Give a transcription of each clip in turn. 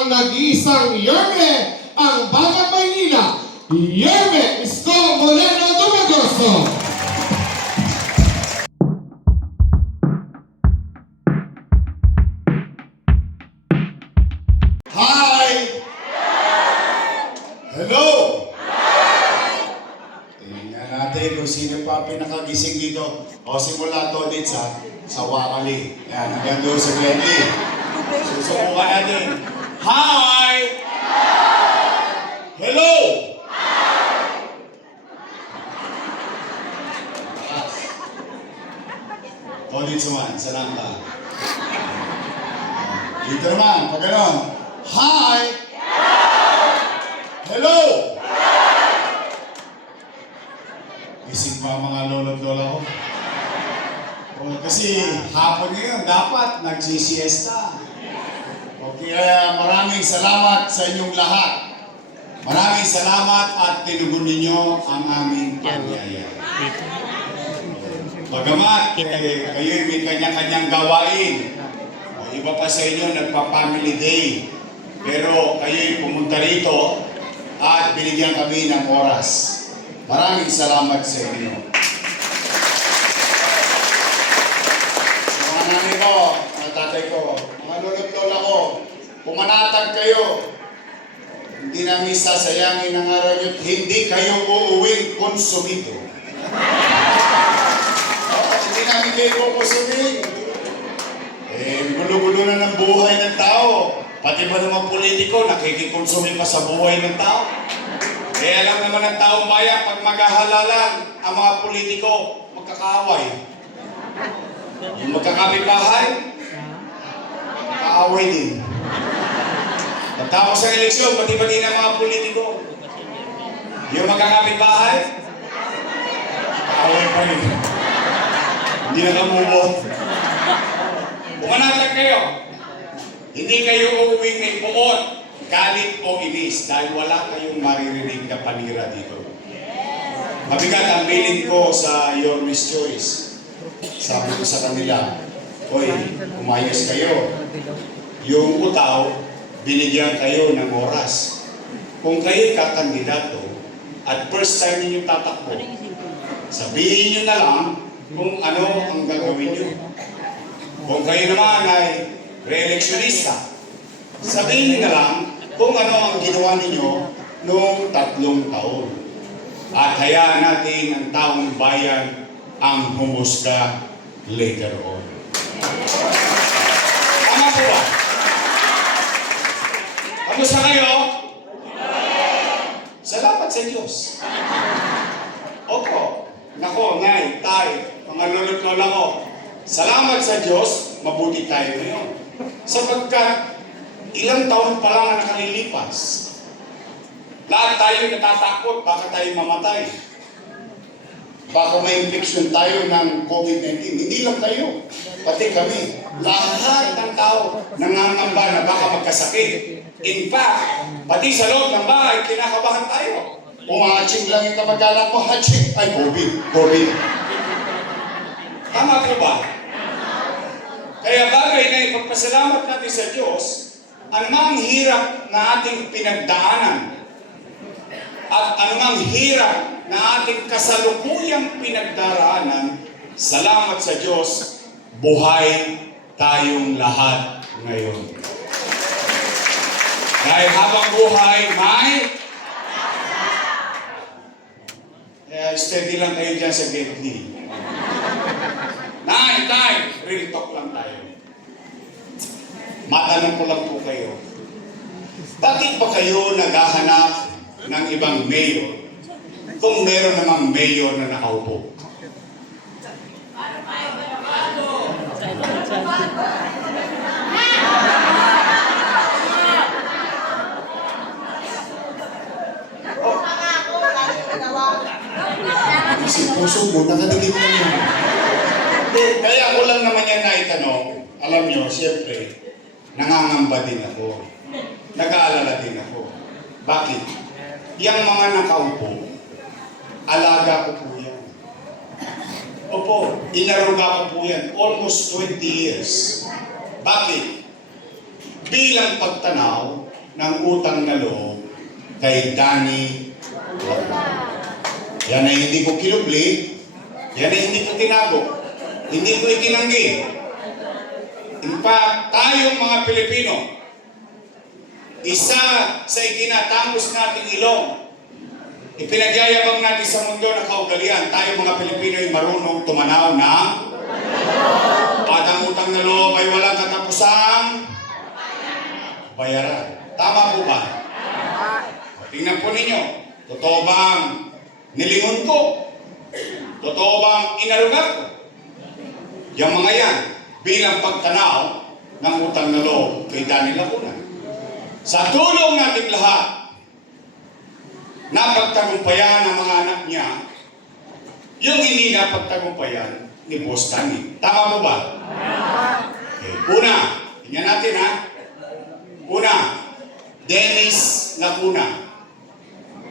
ang nag-iisang Yerme, ang Bagang Maynila, Yerme Isko Moreno Dumagoso. Hi! Hello! Tingnan natin kung sino pa pinakagising dito. O simula to din sa Wakali. Yan, hanggang doon sa Glendy. Susubukan natin. Hi! Hello! O dito naman, saan ka? Dito naman, pag gano'n. Hi! Hello! Isip pa mga lolo't lola ko. Kasi hapon ngayon, dapat nagsisiesta. Okay, maraming salamat sa inyong lahat. Maraming salamat at tinugon ninyo ang aming pagyaya. Bagamat kayo'y may kanya-kanyang gawain. Iba pa sa inyo, nagpa-family day. Pero kayo'y pumunta rito at binigyan kami ng oras. Maraming salamat sa inyo. Mga nanay ko, mga tatay ko, mga lolo't lola ko, pumanatag kayo. Hindi namin sasayangin ang araw nyo, hindi kayo uuwing konsumido. Hindi namin kayo kukusumin. Gulo-gulo na ng buhay ng tao. Pati ba naman politiko, nakikikonsumi pa sa buhay ng tao. Alam naman ng taong bayan, pag maghahalalan ang mga politiko, magkakaaway. Yung magkakapit-bahay, magkakaaway din. Pagtapos ng eleksyon, pati-pati ng mga politiko. Yung magkakapit-bahay, magkakaaway pa rin. Hindi na kamubot. Pumanatag kayo. Hindi kayo uuwing may puot, galit o inis dahil wala kayong maririnig na panira dito. Mabigat ang bilin ko sa Your Miss Choice. Sabi ko sa kanila, "Hoy, umayos kayo. Yung utaw, binigyan kayo ng oras. Kung kayo'y kakandidato at first time ninyo tatakbo, sabihin nyo na lang kung ano ang gagawin nyo. Kung kayo naman ay re-electionista, sabihin nyo na lang kung ano ang ginawa ninyo noong 3 taon. At hayaan natin ang taong bayan ang humusga later on." Tama po ba? Kamusta kayo? Salamat sa Diyos. Opo. Nako, ngay, tay, mga lolo't lola ko. Salamat sa Diyos, mabuti tayo ngayon. Sapagkat ilang taon pa lang ang nakalilipas. Lahat tayo natatakot, baka tayo mamatay. Baka may infection tayo ng COVID-19. Hindi lang kayo, pati kami. Lahat ng tao nangangamba na baka magkasakit. In fact, pati sa loob ng bahay, kinakabahan tayo. Umaching lang yung kamag-anak mo, haching. Ay, COVID. Tama po ba? Kaya bagay na ipagpasalamat natin sa Diyos, anumang hirap na ating pinagdaanan at anumang hirap na ating kasalukuyang pinagdaraanan, salamat sa Diyos, buhay tayong lahat ngayon. Dahil habang buhay, may steady lang kayo dyan sa Getty. Tay, real talk lang tayo. Matanong ko lang po kayo. Bakit ba kayo naghahanap ng ibang mayor kung meron namang mayor na nakaupo? Isip puso mo, nakadikit na yun. Kaya ko lang naman yan naitanong. Alam nyo, siyempre, nangangamba din ako. Nag-aalala din ako. Bakit? Yang mga nakaupo, alaga ko po yan. Opo, inaruga ko po yan. Almost 20 years. Bakit? bilang pagtanaw ng utang na loob kay Danny Lacuna. Yan ay hindi ko kinubli, yan ay hindi ko tinago, hindi ko itinanggi. In fact, tayong mga Pilipino, isa sa itinatangos nating ilong, ipinagyayabang natin sa mundo na kaugalian, tayo mga Pilipino ay marunong tumanaw ng at ang utang na loob ay walang katapusang bayaran. Tama po ba? Tingnan po ninyo, totoo bang nilingon ko? Totoo bang inarugat ko? Yung mga yan, bilang pagtanaw ng utang na loob kay Danny Lacuna. Sa tulong nating lahat, napagtagumpayan ng mga anak niya yung hindi napagtagumpayan ni Boss Danny. Tama mo ba? Okay. Una, tingnan natin ha. Una, Dennis Lacuna.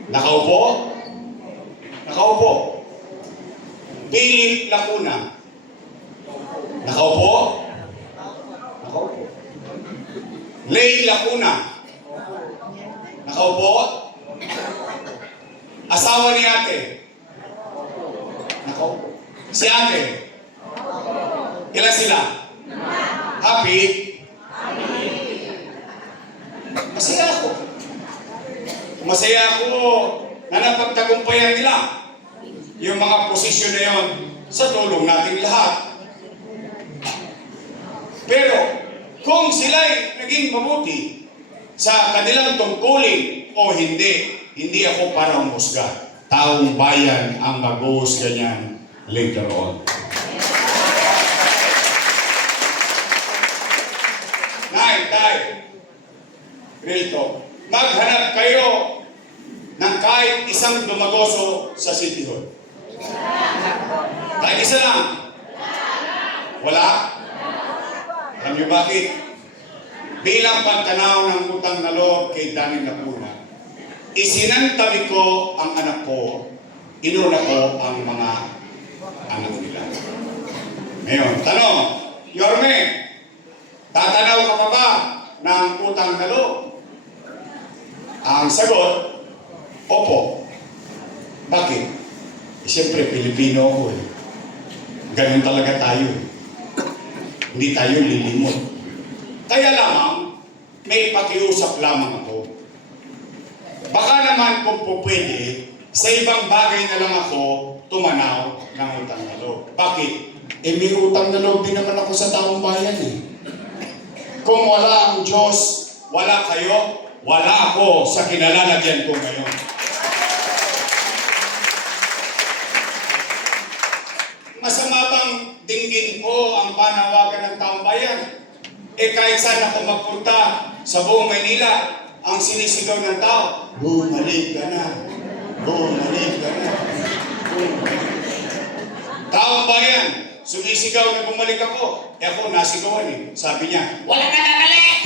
Nakaupo? Nakaupo. Philip Lacuna. Nakaupo? Nakaupo. Lay Lacuna. Nakaupo? Asawa ni ate. Nakaupo. Si ate. Ilan sila? Happy? Masaya ako. Masaya ako na napagtagumpayan nila yung mga posisyon na yon sa tulong nating lahat. Pero kung sila'y naging mabuti sa kanilang tungkulin o hindi ako para umusga. Taong bayan ang mag-uusga niyan later on. Tay, real talk. Maghanap kayo ng kahit isang dumatoso sa City Hall. Kahit isa lang. Wala? Alam niyo bakit? Bilang pagtanaw ng utang na loob kay Danny Lacuna, isinantabi ko ang anak ko, inuna ko ang mga anak nila. Ngayon, tanong, Yorme, tatanaw ka pa ba ng utang na loob? Ang sagot, opo. Bakit? Siyempre, Pilipino ako eh. Ganun talaga tayo eh. Hindi tayo lilimot. Kaya lamang, may pakiusap lamang ako. Baka naman kung po pwede, sa ibang bagay na lang ako tumanaw ng utang na loob. Bakit? Eh may utang na loob din naman ako sa taong bayan eh. Kung wala ang Diyos, wala kayo, wala ako sa kinalalagyan ko ngayon. Masama bang dinggin ko ang panawagan ng taong bayan? Eh kahit saan ako magpunta sa buong Maynila, ang sinisigaw ng tao, bumalik ka na, bumalik ka na, bumalik. Taong bayan, sumisigaw na bumalik ako. Eh ako nasigawan eh. Sabi niya, wala ka na balik!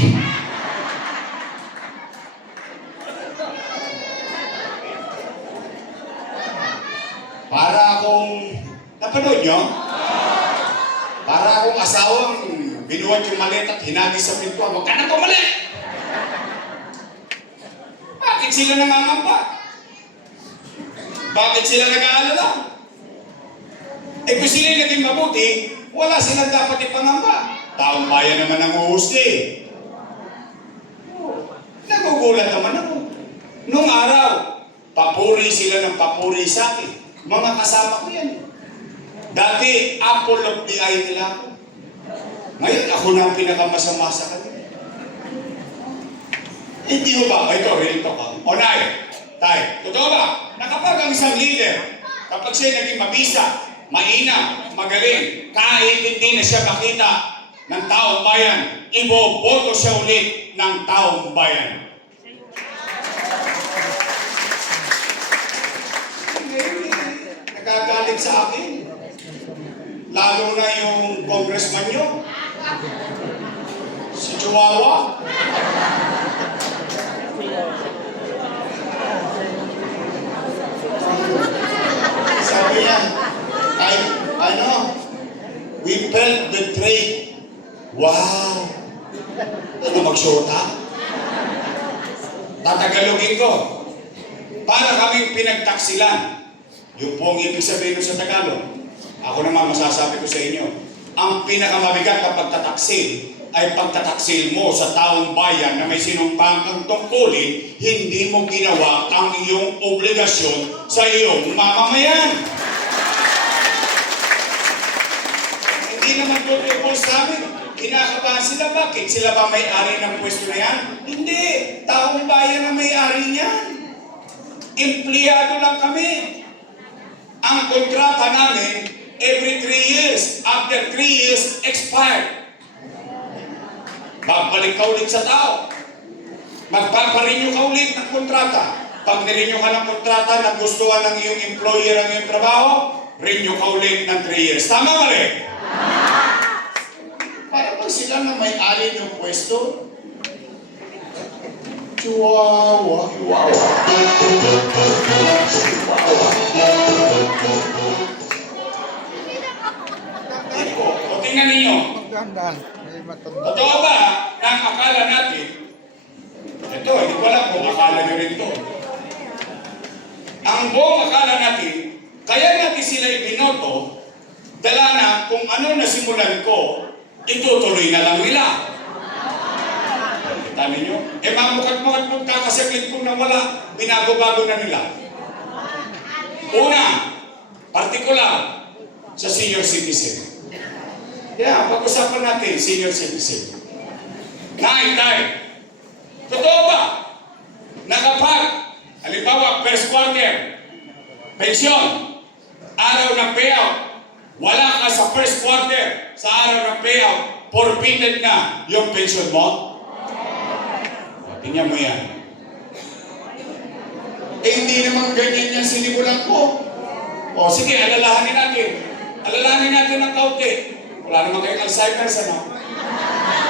Para akong, napanood nyo? Para akong asawang binuhat yung maleta at hinagis sa pintuan. Huwag ka na bumalik! Bakit sila nangangamba? Bakit sila nag-aalala? Eh kung sila naging mabuti, wala silang dapat ipangamba. Taong bayan naman ang uhusli. Nagugulat naman ako. Nung araw, papuri sila ng papuri sa akin. Mga kasama ko yan. Dati, apple of the eye nila ako. Ngayon, ako na ang pinakamasama sa kanila. Hindi mo ba? Ito, real talk. Onay, tay, totoo ba? Na kapag ang isang leader, kapag siya naging mabisa, mainam, magaling, kahit hindi na siya makita ng taong bayan, iboboto siya ulit ng taong bayan. Nagagalit sa akin. Lalo na yung congressman nyo. Si Chihuahua. Sabi niya, we felt betrayed. Wow! Ano, mag-show Tatagalogin ko. Para kaming pinagtaksilan. Yung po ang ibig sabihin sa Tagalog. Ako naman masasabi ko sa inyo, ang pinakamabigat na pagtataksil ay pagtataksil mo sa taong bayan na may sinumpang kang tungkulin, hindi mo ginawa ang iyong obligasyon sa iyong mamamayan. Hindi naman totoo sa amin. Kinakabahan sila, bakit? Sila ba may-ari ng pwesto na yan? Hindi. Taong bayan na may-ari niyan. Empleyado lang kami. Ang kontrata namin, every 3 years. After 3 years, expired. Babalik ka ulit sa tao. Magpaparenew ka ulit ng kontrata. Pag nirenew ka ng kontrata, nagustuhan ng iyong employer ang iyong trabaho, renew ka ulit ng 3 years. Tama mali? Para pag sila na may-ari ng pwesto, chihuahua, chihuahua. O tingnan ninyo. Dahan-dahan. May matanda. Totoo ba na ang akala natin, ito, hindi ko alam kung akala nyo rin ito. Ang buong akala natin, kaya natin sila ibinoto, dala na kung ano nasimulan ko, itutuloy na lang nila. Kita ninyo? Mamukat-mukat magkakasakit kung nawala, binago-bago na nila. Una, partikular, sa senior citizen. Kaya, pag-usapan natin, senior citizen. Tay, totoo ba na kapag, halimbawa, first quarter, pensyon, araw ng payout, wala ka sa first quarter, sa araw ng payout, forfeited na yung pensyon mo? Tingnan mo yan. Hindi naman ganyan yung sinimulan ko. O sige, alalahanin natin. Alalahanin natin ng kaunti. Wala naman kayong Alzheimer's, ano?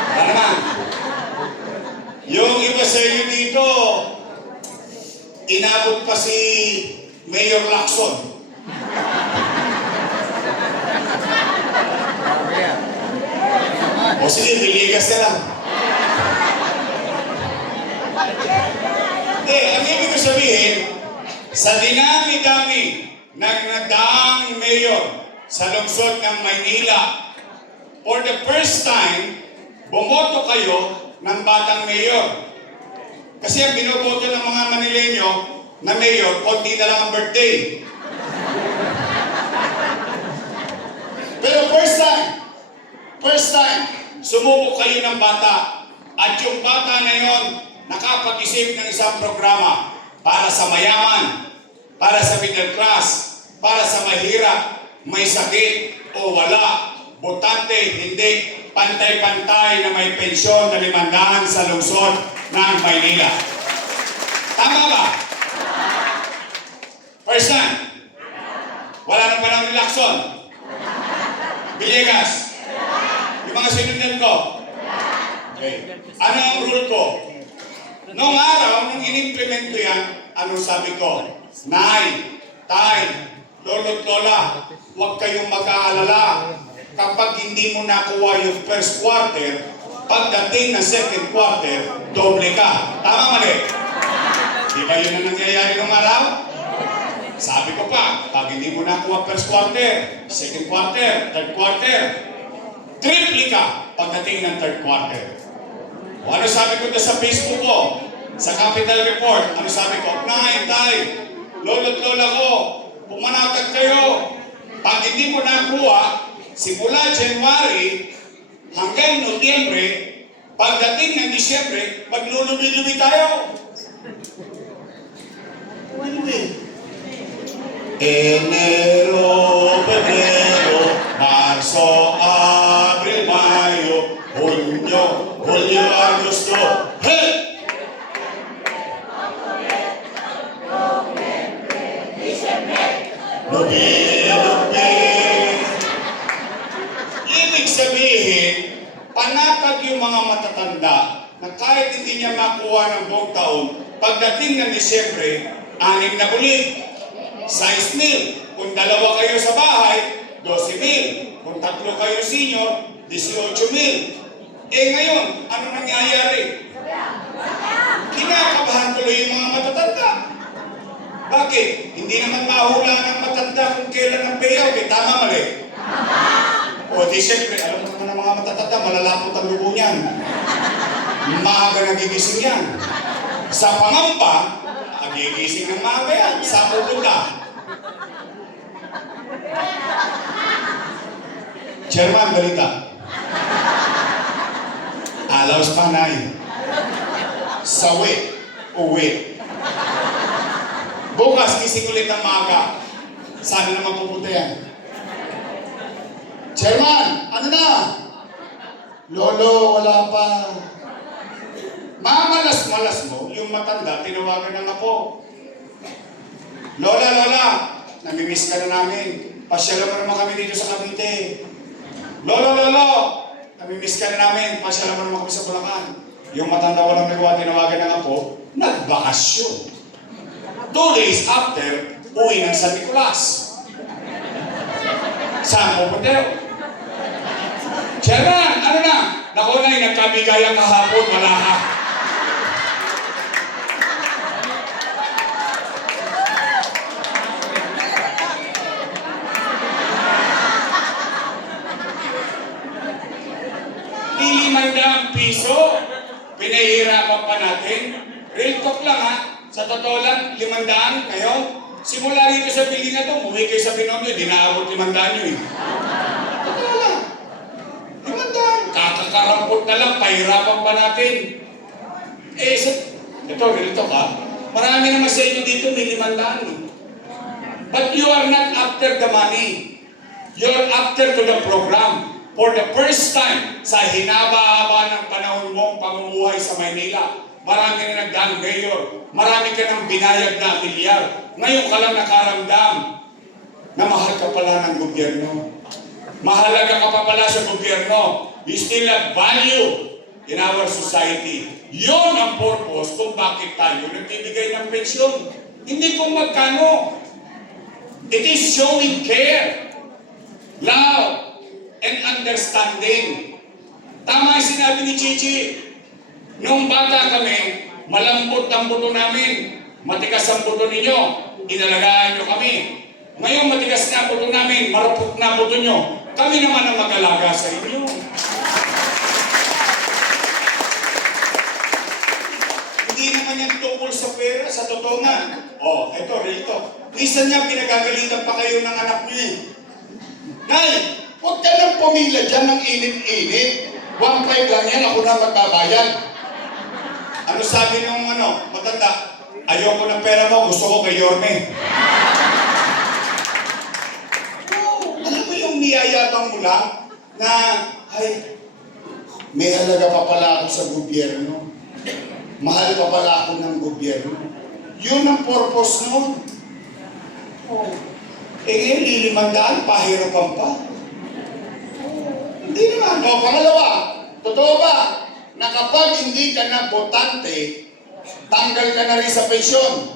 Wala naman. Yung iba sa inyo dito, inabot pa si Mayor Lacson. O sige, biligas na lang. Ang ibig ko sabihin, sa dinami-dami ng nagdaang mayor sa lungsod ng Maynila, for the first time, bumoto kayo ng batang mayor. Kasi ang binoboto ng mga Manileño na mayor, konti na lang ang birthday. Pero first time, sumubok kayo ng bata. At yung bata na yon, nakapag-isip ng isang programa para sa mayaman, para sa middle class, para sa mahirap, may sakit o wala, botante, hindi, pantay-pantay na may pensyon na 500 sa lungsod ng Maynila. Tama ba? First time. Wala nang panahon ni Lacson. Villegas. Yung mga sinundan ko. Okay. Ano ang rule ko? Noong araw, nung in-implement ko yan, anong sabi ko? Nay, tay, lolo't lola, huwag kayong mag-aalala. Kapag hindi mo nakuha yung first quarter, pagdating ng second quarter, doble ka. Tama mali? Di ba yun ang nangyayari nung araw? Sabi ko pa, pag hindi mo nakuha first quarter, second quarter, third quarter, triple ka pagdating ng third quarter. O ano sabi ko sa Facebook ko? Sa Capital Report, ano sabi ko? Nay, tay, lolo't lola ko, pumanatag kayo. Pag hindi mo nakuha, simula January hanggang Nobyembre, pagdating ng Disyembre, maglulubi-lubi tayo. Enero, Pebrero, Marso, Abril, Mayo, Junio, Julio, Agosto. Hey! Nobyembre. Ibig sabihin, panatag yung mga matatanda na kahit hindi niya makuha ng buong taon, pagdating ng Disyembre, 6 na ulit. 6,000. Kung 2 kayo sa bahay, 12,000. Kung 3 kayo senior, 18,000. Ngayon, ano nangyayari? Kinakabahan ko tuloy yung mga matatanda. Bakit? Hindi naman mahula ng matanda kung kailan ang payout. Tama, mali? O di siyempre, alam mo naman ng mga matatanda, malalapot ang dugo niyan. Maaga nagigising yan. Sa pangamba, nagigising ng maaga yan. Sa pupunta. Chairman, balita. Alaw sa panay. Sawi. Uwi. Bukas, gising ulit ang maaga. Sana naman pupunta yan. Chairman, ano na? Lolo, wala pa. Mamalas-malas mo, yung matanda, tinawagan ng apo. Lola, Lola, namimiss ka na namin. Pasyalan mo naman kami dito sa Cavite. Lolo, Lolo, namimiss ka na namin. Pasyalan mo naman kami sa Bulacan. Yung matanda walang nagawa, tinawagan ng apo, nagbakasyon. 2 days after, uwi ng San Nicolas. Saan pupunta? Chairman, ano na? Naku na, nagkabigayang kahapon, wala ka. Piso, pinahihirapan pa natin. Real talk lang ha. Sa totoo lang, 500 ngayon. Simula rito sa piling na to, umuwi kayo sa Binomyo, di naabot 500 nyo eh. Totoo lang. 500. Kakakarampot na lang, pahirapan pa natin. Ito, real talk ha. Marami naman sa inyo dito, may 500 eh. But you are not after the money. You're after to the program. For the first time sa hinaba-haba ng panahon mong pamumuhay sa Maynila, marami na nagdaang mayor, marami ka ng binayag na milyar. Ngayon ka lang nakaramdam na mahal ka pala ng gobyerno. Mahalaga ka pa pala sa gobyerno. You still have value in our society. Yun ang purpose kung bakit tayo nagbibigay ng pensyon. Hindi kung magkano. It is showing care, love, and understanding. Tama yung sinabi ni Chichi. Nung bata kami, malambot ang buto namin. Matigas ang buto ninyo. Inalagaan nyo kami. Ngayon matigas na ang buto namin. Marupok na ang buto nyo. Kami naman ang mag-alaga sa inyo. Hindi naman yan tungkol sa pera. Sa totoo nga. Ito, rito. Minsan niya pinagagalitan pa kayo ng anak nyo eh. Nay! Huwag ka nang pumila dyan ng init-init. 1.5 lang yan, ako na magbabayad. Ano sabi nung matanda? Ayoko ng pera mo, gusto ko kay Yorme. Alam mo yung niyayabang mo lang na, ay, may halaga pa pala ako sa gobyerno. Mahal pa pala ako ng gobyerno. Yun ang purpose nun. Ngayon, 500, pahirapan pa. Hindi naman. Pangalawa, totoo ba na kapag hindi ka na botante, tanggal ka na rin sa pensyon?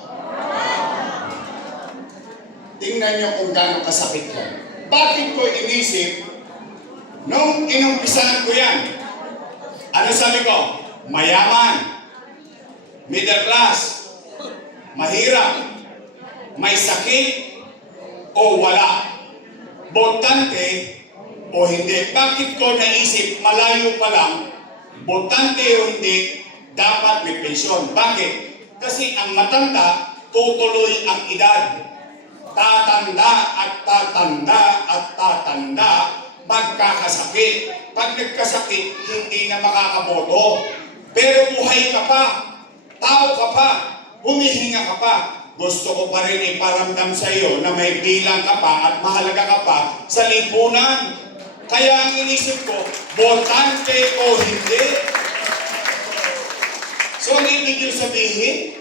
Tingnan nyo kung gaano kasakit yan. Bakit ko inisip, nung inumpisahan ko yan, ano sabi ko? Mayaman, middle class, mahirap, may sakit, o wala. Botante, o hindi. Bakit ko naisip, malayo pa lang, botante o hindi, dapat may pensyon. Bakit? Kasi ang matanda, tutuloy ang edad. Tatanda at tatanda at tatanda, magkakasakit. Pag nagkasakit, hindi na makakaboto. Pero buhay ka pa, tao ka pa, humihinga ka pa. Gusto ko pa rin iparamdam sa iyo na may bilang ka pa at mahalaga ka pa sa lipunan. Kaya ang inisip ko, botante o hindi. So, ang ibig yung sabihin,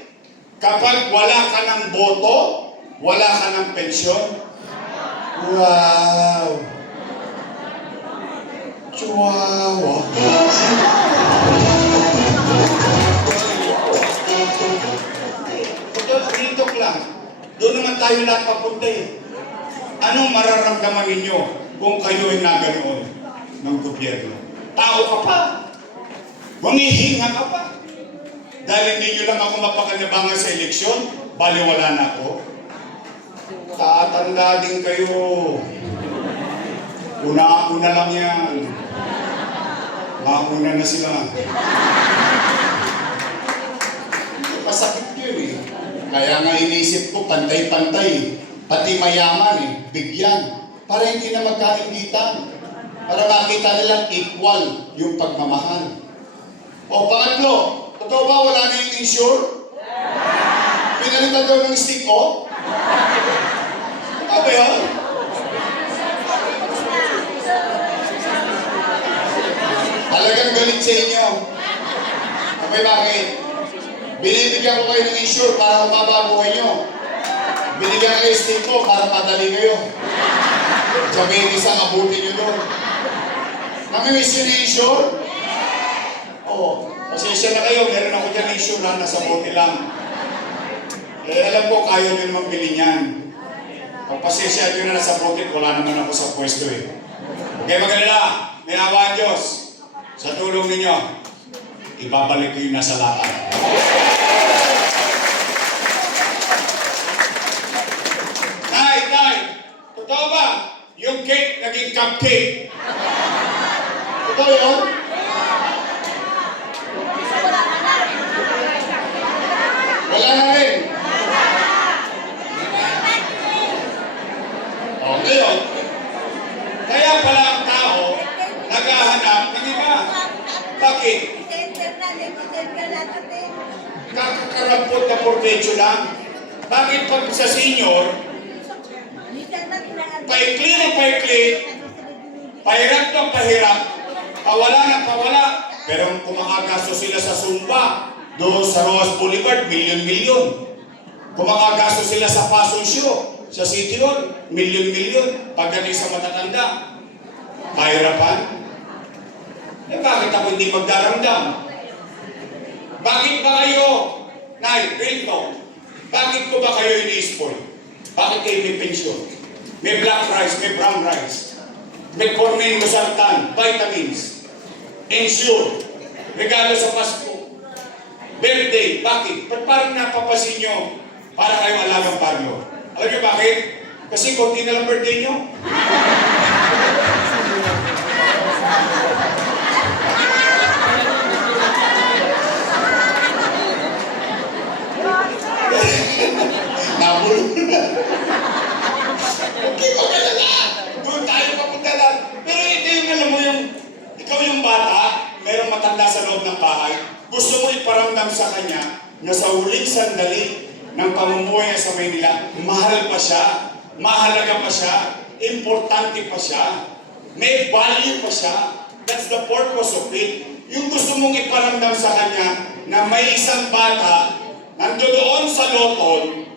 kapag wala ka ng boto, wala ka ng pensyon. Wow! Chihuahua. Ito lang. Doon naman tayo lahat papunta eh. Anong mararamdaman ninyo kung kayo ay naganoon ng gobyerno? Tao ka pa. Humihinga ka pa. Dahil hindi nyo lang ako mapakanabangan sa eleksyon, baliwala na ako. Tatanda din kayo. Una-una lang yan. Mauna na sila. Masakit yun eh. Kaya nga inisip ko, pantay-pantay. Pati mayaman eh, bigyan. Para hindi na magkaingitan. Para makita nilang equal yung pagmamahal. O pangatlo, totoo ba wala na yung insure? Pinalitan daw ng stick off? Totoo ba yun? Talagang galit sa inyo. Okay, bakit? Binibigyan ko kayo ng insure para umaba buhay nyo. Binigyan kayo stick ko para madali kayo. Sabihin isang abutin nyo doon. Nami-miss yun yung insure? Oo. Pasensya na kayo, meron ako dyan insure na nasa bote lang. Alam ko, kaya nyo naman bilhin yan. Pag pasensya nyo na nasa bote, wala naman ako sa pwesto eh. Okay, magalala. May awa ang Diyos. Sa tulong ninyo, ibabalik ko yung nasa lata. Tay, totoo ba? Yung cake naging cupcake. Totoo yun? Wala na rin. O, ngayon, kaya pala ang tao naghahanap ng iba. Bakit? Kakakarampot na portensyo lang. Bakit pag sa senior, paikli na paikli, pahirap na pahirap, pawala na pawala, pero kumakagastos sila sa Sumba, doon sa Rojas Boulevard, milyon-milyon. Kumakagastos sila sa fashion show, sa City Hall, milyon-milyon. Pagdating sa matatanda, pahirapan. Eh bakit ako hindi magdaramdam? Bakit ba kayo, Nay, Wilton, bakit ko ba kayo ini-spoil? Bakit kayo may pensyon? May black rice, may brown rice, may cornmeal losartan, vitamins, insure, regalo sa Pasko, birthday. Bakit? Ba't parang napapasin nyo para kayo alagang parlo? Alam nyo bakit? Kasi konti na lang birthday nyo. Nabulong na. Okay, okay na lang. Doon tayo papunta lang. Pero ito yung alam mo yung, ikaw yung bata, merong matanda sa loob ng bahay, gusto mo iparamdam sa kanya na sa huling sandali ng pamumuhay sa Maynila, mahal pa siya, mahalaga pa siya, importante pa siya, may value pa siya. That's the purpose of it. Yung gusto mong iparamdam sa kanya na may isang bata nandoon sa lotol,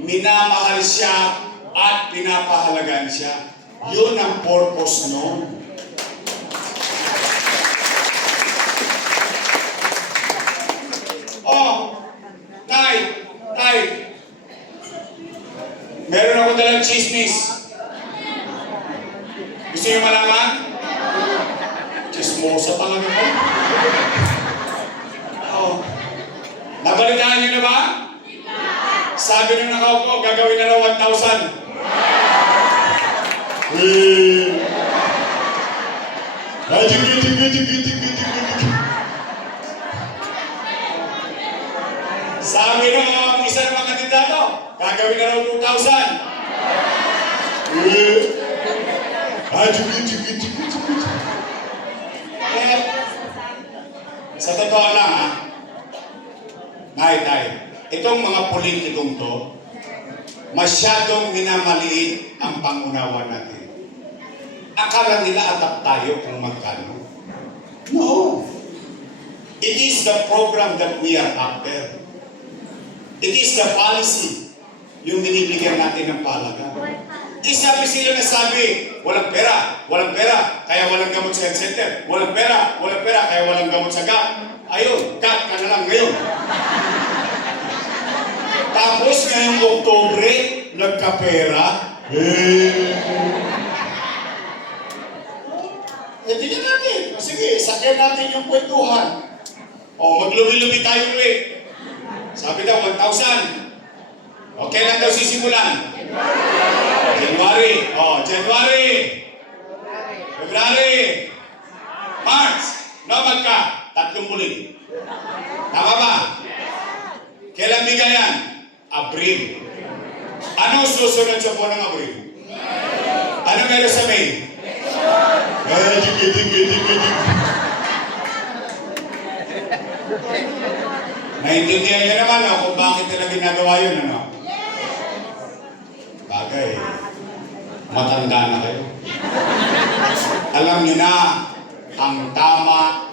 minamahal siya at pinapahalagan siya. Yun ang purpose nun. Oh, Tay, meron ako dalang chismis. Gusto niyo malaman? Chismosa talaga ko. Oh, nabalitaan niyo na ba? Sabi nung nakaupo, gagawin na raw 1,000. Sabi nung isa ng mga kandidato, gagawin na raw 2,000. Sa totoo lang ha, Tay, itong mga politikong to, masyadong minamaliit ang pangunawa natin. Akala nila atap tayo kung magkano. No. It is the program that we are after. It is the policy yung binibigyan natin ng palaga. Sabi sila na sabi, walang pera, kaya walang gamot sa health center. Walang pera, kaya walang gamot sa GAP. Ayun, GAP ka na lang ngayon. Tapos ngayong Oktubre, nagkapera. Tingnan natin. Sige, sakyan natin yung kwentuhan. O, maglubi-lubi tayo ulit. Sabi daw, 1,000. O, kailan daw sisimulan? January. O, January. February. March. Nomad ka. 3 muli. Tama ba? Kailan bigayan? Abril. Ano susunod sa buwan ng Abril? Ano meron sa May? Naintindihan niyo naman kung bakit nila ginagawa yun, ano? Bagay. Matanda na kayo. Alam niyo na ang tama.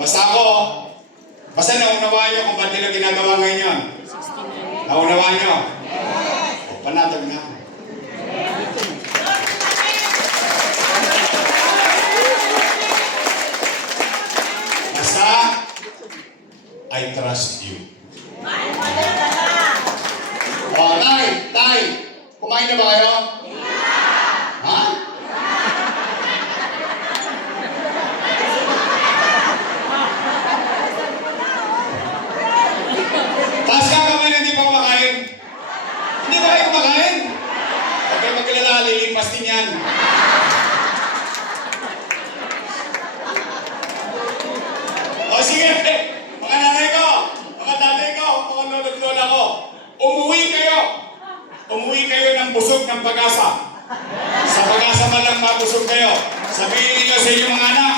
Basta naunawaan niyo kung ba't nila ginagawa ngayon yun. Naunawaan niyo? O, panatag na. Basta, I trust you. O, Tay, kumain na ba kayo? Ha? Taas ka kamay na hindi pa kumakain. Hindi ba kayo kumakain? Huwag kayo maglala, lilipas din yan. O sige, mga nanay ko, mga tatay ko, mga lolo't-lola ko, umuwi kayo ng busog ng pag-asa. Sa pag-asa man lang mabusog kayo. Sabihin niyo sa inyong mga anak,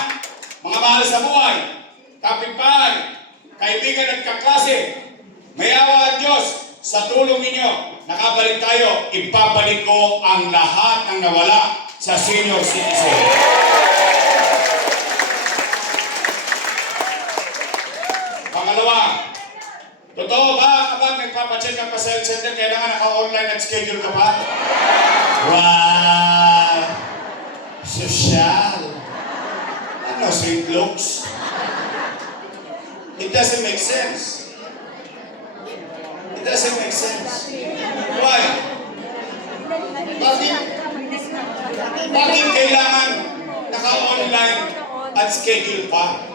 mga mahal sa buhay, kapitbahay, kaibigan at kaklase, may awa at Diyos, sa tulong ninyo, nakabalik tayo, ibabalik ko ang lahat ng nawala sa senior citizen. Pangalawa, totoo ba kapag nagpapacheck ka pa sa health center, kailangan naka-online at schedule ka pa? Wow! Social! Ano, sweet looks? It doesn't make sense. It doesn't make sense. Why? Bakit kailangan naka-online at schedule pa?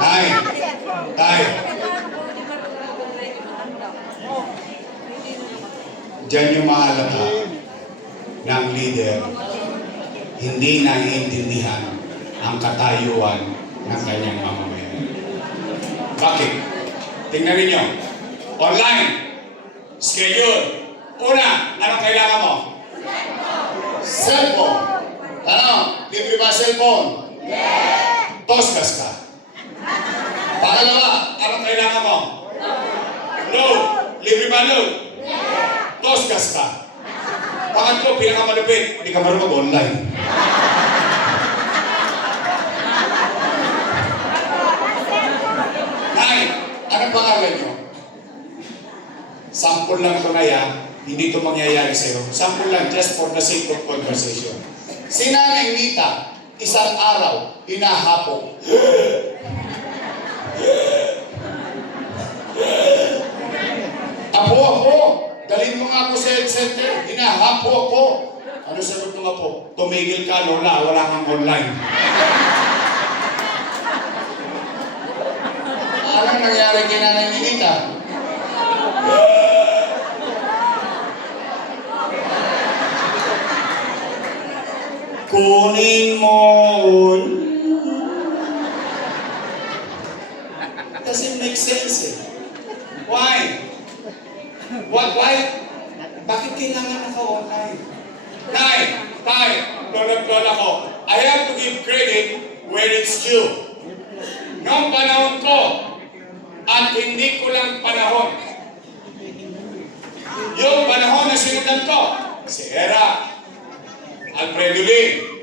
Tay. Diyan yung mahalaga ng leader, hindi naiintindihan ang katayuan ng kanyang mamamayan. Bakit? Tingnan ninyo. Online. Schedule. Una, anong kailangan mo? Cellphone. Ano? Libre ba cellphone? Yes! Toskas ka. Pangalawa, anong kailangan mo? Load. Libre ba load? Yes! Toskas ka. Pangatlo, pinakamalupit, hindi ka marunong mag-online. Anong pangalan nyo? Sample lang ito na yan. Hindi ito mangyayari sa'yo. Sample lang, just for the sake of conversation. Si Nanay Nita, isang araw, hinahapok. Apo, dalhin mo nga po sa health center. Hinahapo ako. Ano sagot ng apo? Tumigil ka, Lola, wala kang online. Anong nangyari kay Nanay Ninita? Kunin mo. Doesn't make sense eh. Why? Why? Bakit kailangan naka-online? Tay, lola ko, I have to give credit where it's due. Noong panahon ko, at hindi ko lang panahon. Yung panahon na sinudan ko, si Era, Alfredo Lim,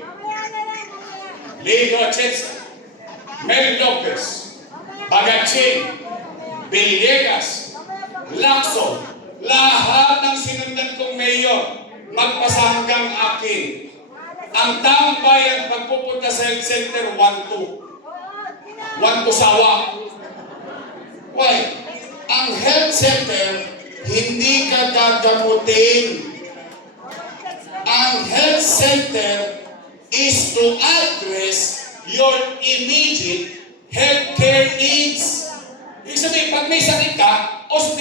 Lito Chetza, Mel Lopez, Bagachin, Villegas, Lacson, lahat ng sinundan kong mayor, magpasa hanggang akin. Ang taong bayan pagpupunta sa health center, 1-2 sawa. Why? Ang health center, hindi ka gagamutin. Ang health center is to address your immediate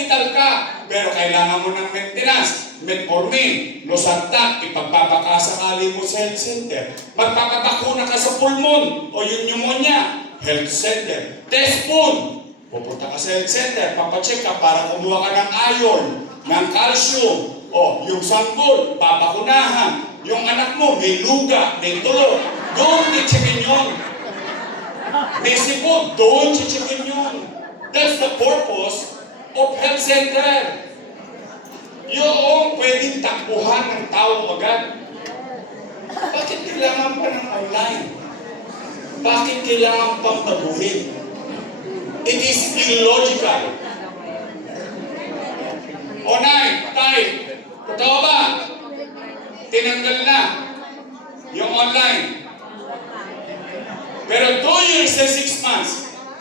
hospital ka, pero kailangan mo ng maintenance, metformin, losartan, ipagpapakasakali mo sa health center. Magpapabakuna ka sa pulmon o yung pneumonia, health center. Test pun, pupunta ka sa health center, papacheck ka para kumuha ka ng iron, ng calcium, o yung sanggol, babakunahan. Yung anak mo, may luga, may tulog, doon chichikin yun. May sipon, doon chichikin yun. That's the purpose of health center. Yung pwedeng takbuhan ng tao agad. Bakit kailangan pa ng online? Bakit kailangan pang baguhin? It is illogical. O nay, tay, totoo ba? Tinanggal na yung online. Pero 2 years and 6 months,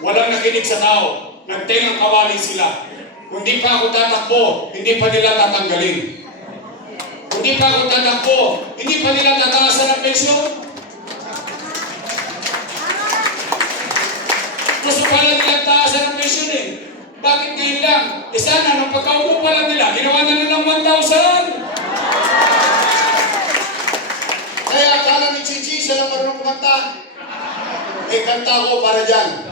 walang nakinig sa tao. Nagtengang kawali sila. Kung di pa ako tatakbo, hindi pa nila tatanggalin. Kung di pa ako tatakbo, hindi pa nila tataasan ng pensyon. Gusto pala nila taasan ng pensyon eh. Bakit ngayon lang? E sana, nung pagkaupo pa lang nila, ginawa na lang 1,000. Kaya akala ni Chichi, siya lang marunong kumanta. Eh, kanta ko para dyan.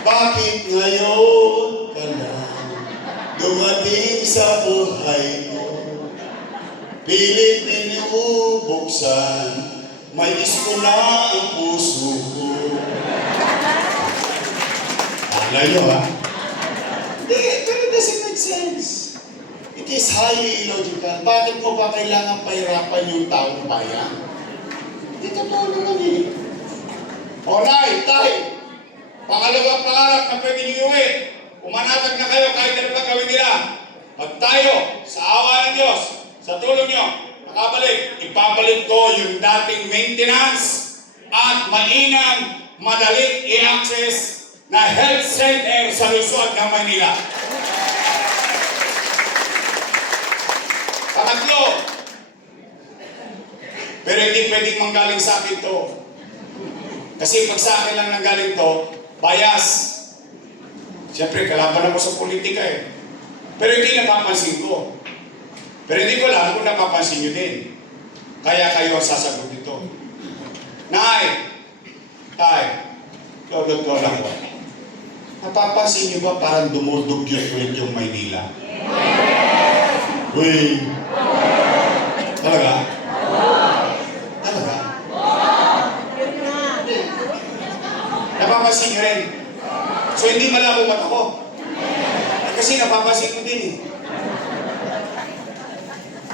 Bakit ngayon ka lang dumating sa buhay ko? Pilit binubuksan, may isko na ang puso ko. Akala nyo ha? Hindi, pero it doesn't make sense. It is highly illogical. Bakit mo ba kailangan pahirapan yung taong bayan? Hindi totoo naman eh. O nay, tay, pangalawang pangarap na pwede niyo iuwi. Umanatag na kayo kahit ano pa gawin nila. Pag tayo, sa awa ng Diyos, sa tulong nyo, nakabalik, ipabalik ko yung dating maintenance at mainam, madaling i-access na health center sa Luzon ng Manila. Pangatlo, pero hindi pwedeng manggaling sa akin to. Kasi pag sa akin lang nanggaling to, bias. Siyempre, kalaban ako sa politika eh. Pero hindi napapansin ko. Pero hindi ko alam kung napapansin nyo din. Kaya kayo ang sasagot dito. Nay, tay, lolot lang ko. Napapansin nyo ba parang dumudugyot ulit yung Maynila? Uy! Talaga? Talaga? Napapansin nyo rin. So hindi malabo mata ko. Kasi napapansin ko din eh.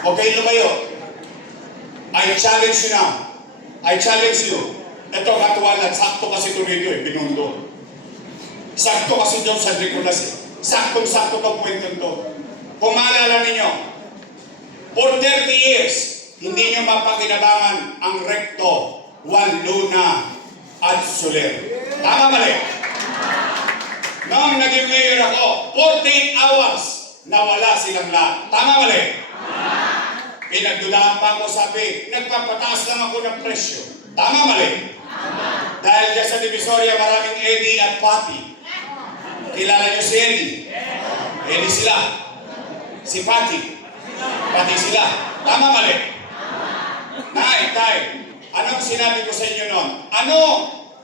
Okay, lumayo. I challenge you now. I challenge you. Ito, katuwalan. Sakto kasi ito rito eh, pinundo. Sakto kasi doon sa Nicolas eh. Saktong-sakto pag kwento ito. Kung maalala ninyo, for 30 years, hindi nyo mapakinabangan ang Recto, Juan Luna, at Soler. Tama mali? Noong naging mayor ako, 48 hours, nawala silang lahat. Tama mali? Pinagdudahan pa ako, sabi, nagpapataas lang ako ng presyo. Tama mali? Dahil dyan sa Divisoria, maraming Eddie at Patty. Kilala nyo si Eddie? Eddie sila. Si Patty. Patty sila. Tama mali? Nay, tay, anong sinabi ko sa inyo noon? Ano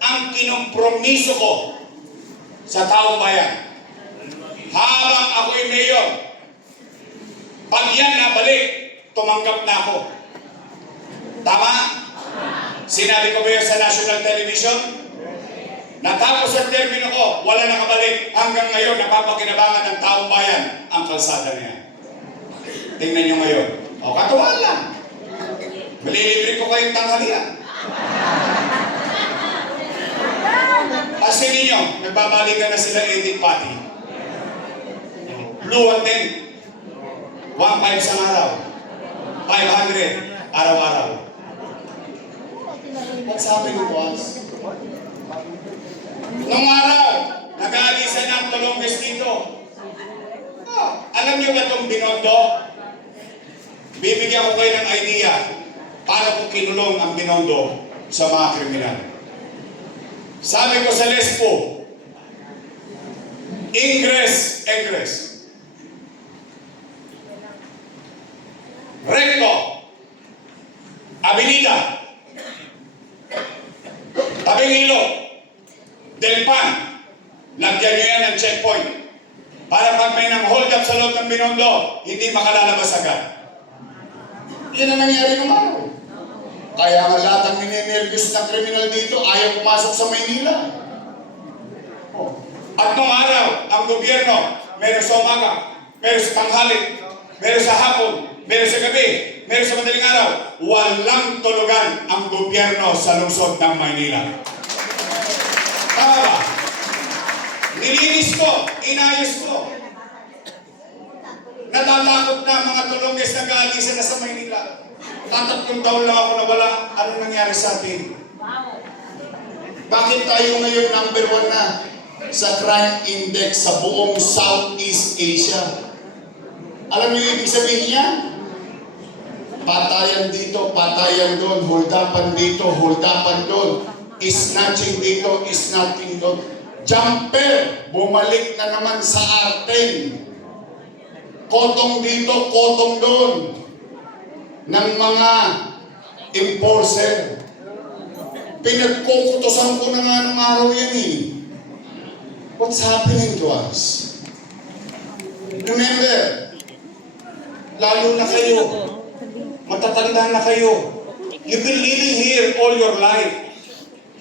ang kinompromiso ko sa taong bayan? Habang ako'y mayor, pag yan nabalik, tumanggap na ako. Tama? Sinabi ko ba yun sa national television? Natapos ang termino ko, wala nakabalik. Hanggang ngayon, napapakinabangan ng taong bayan ang kalsada niya. Tingnan nyo ngayon. O, katuwaan lang. Malilibre ko kayong tanghalian. Kasi ninyo, nagbabalikan na sila Edith Patty. Blue and 10. 1.5 sa araw. 500 araw-araw. At sabi ni boss, nung araw, nag-aalisan ng tulonges dito. Oh, alam niyo ba itong Binondo? Bibigyan ko kayo ng idea para ko kinulong ang Binondo sa mga kriminal. Sabi ko sa Lespo, ingress, jail pan. Lagyan nyo yan ng checkpoint. Para pag may nang hold up sa loob ng Binondo, hindi makalalabas agad. Yan ang nangyari naman. Kaya nga lahat ang ninenervyos na kriminal dito, ayaw pumasok sa Maynila. At nung araw, ang gobyerno, meron sa umaga, meron sa tanghali, meron sa hapon, meron sa gabi, meron sa madaling araw, walang tulugan ang gobyerno sa lungsod ng Maynila. Tama ba? Nilinis ko, inayos ko. Natatakot na mga tulongges na gaalisa na sa Maynila. Tatatlong taon lang ako nawala. Anong nangyari sa atin? Bakit tayo ngayon number 1 na sa crime index sa buong Southeast Asia? Alam niyo ibig sabihin niya? Patayan dito, patayan doon, holdapan dito, holdapan doon, snatching dito, snatching doon. Jumper, bumalik na naman sa atin. Kotong dito, kotong doon ng mga enforcer. Pinagkukutosan ko na nga nung araw yan eh. What's happening to us? Remember, lalo na kayo, matatanda na kayo. You've been living here all your life.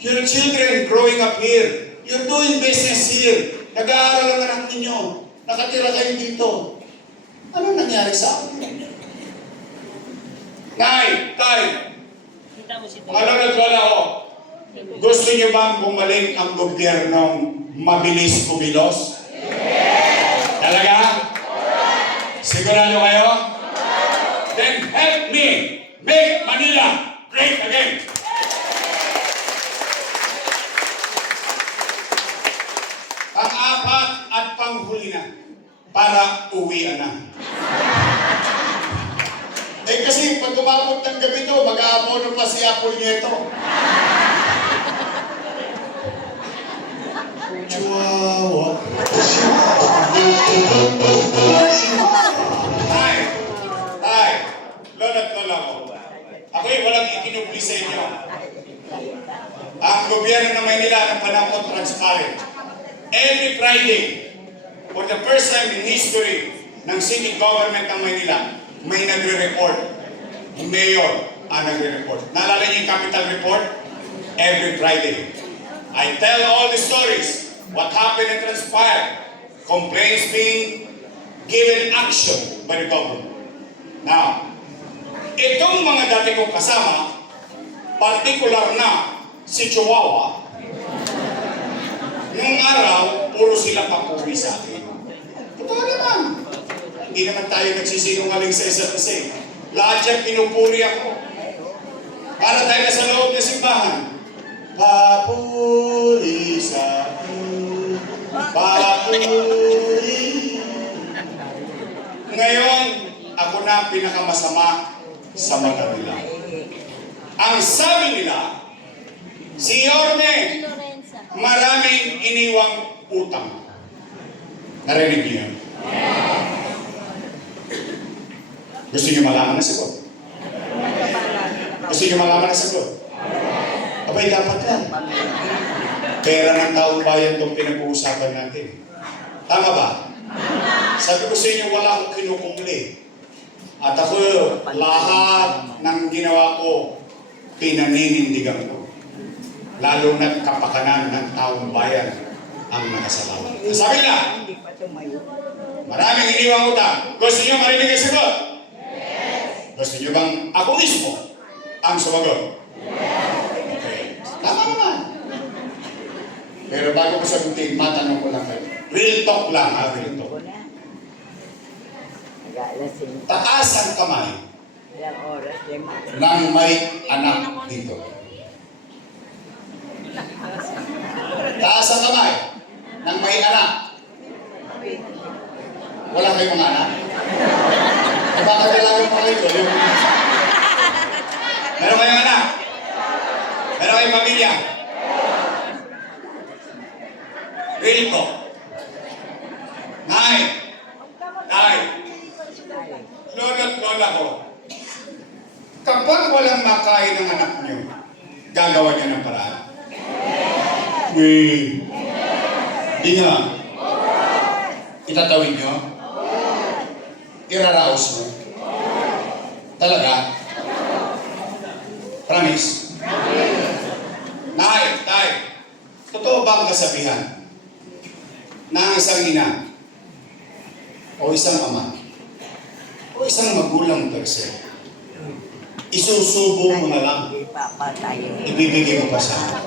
Your children growing up here. You're doing business here. Nag-aaral ang anak ninyo. Nakatira kayo dito. Ano nangyari sa akin? Nay, tay, malunod wala ko. Gusto niyo bang bumalik ang gobyernong mabilis kumilos? Talaga? Sigurado kayo? Then help me make Manila great again. Pang-apat at panghuli na para uwian na. Eh kasi pag umabot ng gabi to, mag-aabono pa si Apple Nieto. Chihuahua. Tay, lolo't lola ko. Ako'y walang ikinubli sa inyo. Ang gobyerno ng Maynila ng panahon transparent. Every Friday, for the first time in history ng city government ng Maynila, may nagre-report. Mayor ang nagre-report. Naalala niyo yung capital report? Every Friday. I tell all the stories. What happened and transpired. Complaints being given action by the government. Now, itong mga dati kong kasama, particular na si Chihuahua, nung araw, puro sila papuri sa akin. Totoo naman. Hindi naman tayo nagsisinungaling sa isa't isa. Lahat yan pinupuri ako. Para tayo sa loob ng simbahan. Papuri sa akin. Papuri. Ngayon, ako na ang pinakamasama sa mata nila. Ang sabi nila, si Yorme, maraming iniwang utang. Narinig niyo yan? Gusto niyo malaman na sagot? Gusto niyo malaman na sagot? Abay, dapat yan. Pera ng taong bayan itong pinag-uusapan natin. Tama ba? Sabi ko sa inyo, wala akong kinukukli. At ako, lahat ng ginawa ko, pinaninindigan ko. Lalo na't kapakanan ng taong bayan ang nakasalanan. Sabi nila, maraming iniwang utang. Gusto niyo marinig ang sagot? Gusto niyo bang ako mismo ang sumagot? Okay. Tama naman. Pero bago ko sagutin, matanong ko lang kayo. Real talk lang ha, real talk. Taas ang kamay ng may anak dito. Taas ang kamay ng may anak. Wala kayong mga anak? Baka kailangan pa kayo. Meron kayong anak? Meron kayong pamilya? Real ko. Nay! Lolo't lola ko. Kapag walang makain ng anak niyo, gagawa niyo ng paraan. Pray. Di nga. Itatawid nyo? Iraraos nyo? Talaga? Promise? Tay, totoo ba ang kasabihan na isang ina o isang ama o isang magulang per se, isusubo mo na lang, ibibigay mo pa sa akin?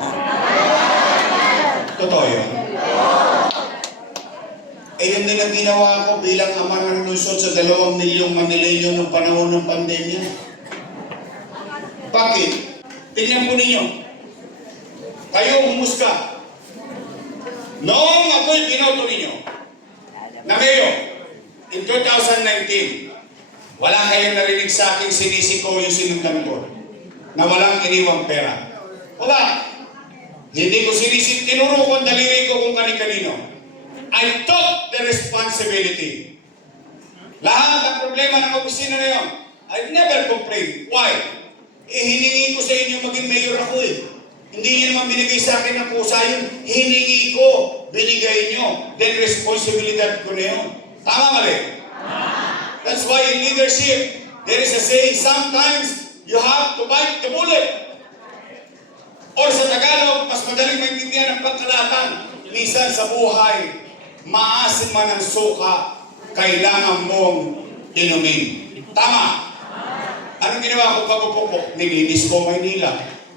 Totoo yun? Eh yun din ang ginawa ko bilang ama ng lungsod sa 2 milyong Manileño noong panahon ng pandemya. Bakit? Tingnan po ninyo. Kayo humusga. Noong ako'y binoto ninyo na mayor in 2019, wala kayong narinig sa akin sinisiko yung sinundan ko na walang iniwang pera. Wala. Hindi ko sinisik, tinuro ko ang daliri ko kung kani-kanino. I took the responsibility. Lahat ng problema ng opisina na yun, I've never complained. Why? Hiningi ko sa inyo maging mayor ako eh. Hindi niyo naman binigay sa akin ng pusa yun. Hiningi ko, binigay nyo. Then responsibilidad ko na yun. Tama mali? That's why in leadership, there is a saying, sometimes you have to bite the bullet. Or sa Tagalog, mas madaling maintindihan ng pagkalatan. Minsan sa buhay, maasim man ang suka, kailangan mong inumin. Tama? Anong ginawa ko pag-upo ko? Nilinis ko Maynila.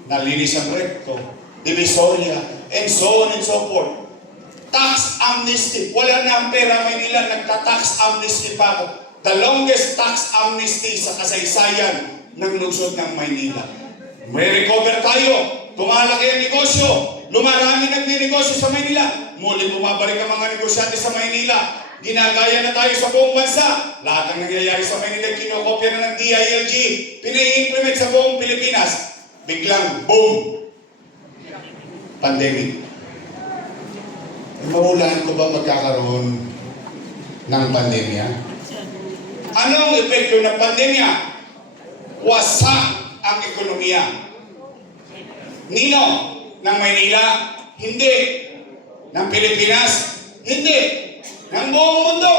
Nalinis ang Recto, Divisoria, and so on and so forth. Tax amnesty. Wala na ang pera Maynila, nagta-tax amnesty pa ako. The longest tax amnesty sa kasaysayan ng lungsod ng Maynila. May recover tayo. Tumalaki ang negosyo. Lumarami nagninegosyo sa Maynila. Muli bumabalik ang mga negosyante sa Maynila. Ginagaya na tayo sa buong bansa. Lahat ng nangyayari sa Maynila, kinokopya na ng DILG. Pinai-implement sa buong Pilipinas. Biglang, boom! Pandemic. Mahulaan ko ba magkakaroon ng pandemya? Anong epekto ng pandemya? Wasak ang ekonomiya. Nino? Ng Maynila? Hindi. Ng Pilipinas? Hindi. Ng buong mundo.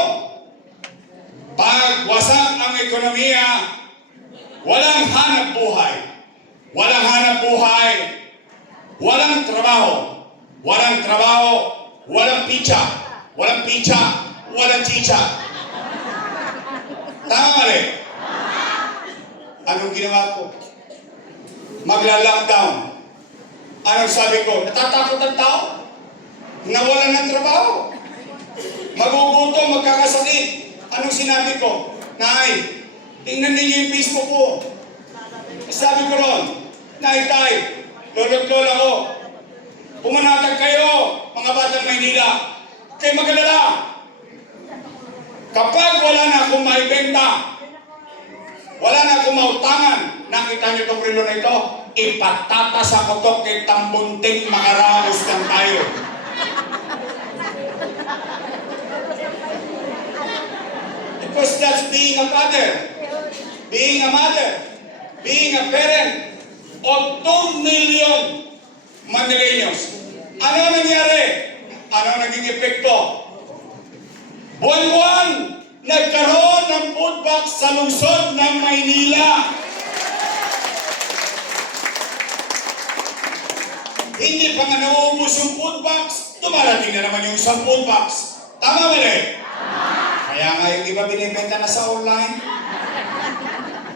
Pag wasak ang ekonomiya, walang hanap buhay. Walang hanap buhay. Walang trabaho. Walang trabaho. Walang pizza. Walang pizza. Walang chicha. Tama mali? Anong ginawa ko? Magla-lockdown. Anong sabi ko? Natatakot ang tao? Nawalan ng trabaho. Magugutom, magkakasakit. Anong sinabi ko? Nay, tingnan ninyo yung Facebook ko. Sabi ko ron, Nay, Tay, lolo't-lola ko, pumanatag kayo, mga batang Maynila. Kayo mag-alala. Kapag wala na akong maibenta, wala na akong mautangan, nakita niyo itong relo na ito, ipatatas ako to kay tambunting makaraos lang tayo. Because that's being a father, being a mother, being a parent of 2 million Manileños. Ano nangyari? Ano naging epekto? Buwan-buwan, nagkaroon ng food box sa lungsod ng Maynila. Hindi pa nga nauubos yung food box, dumarating na naman yung isang food box. Tama ba rin? Kaya nga yung iba binibenta na sa online.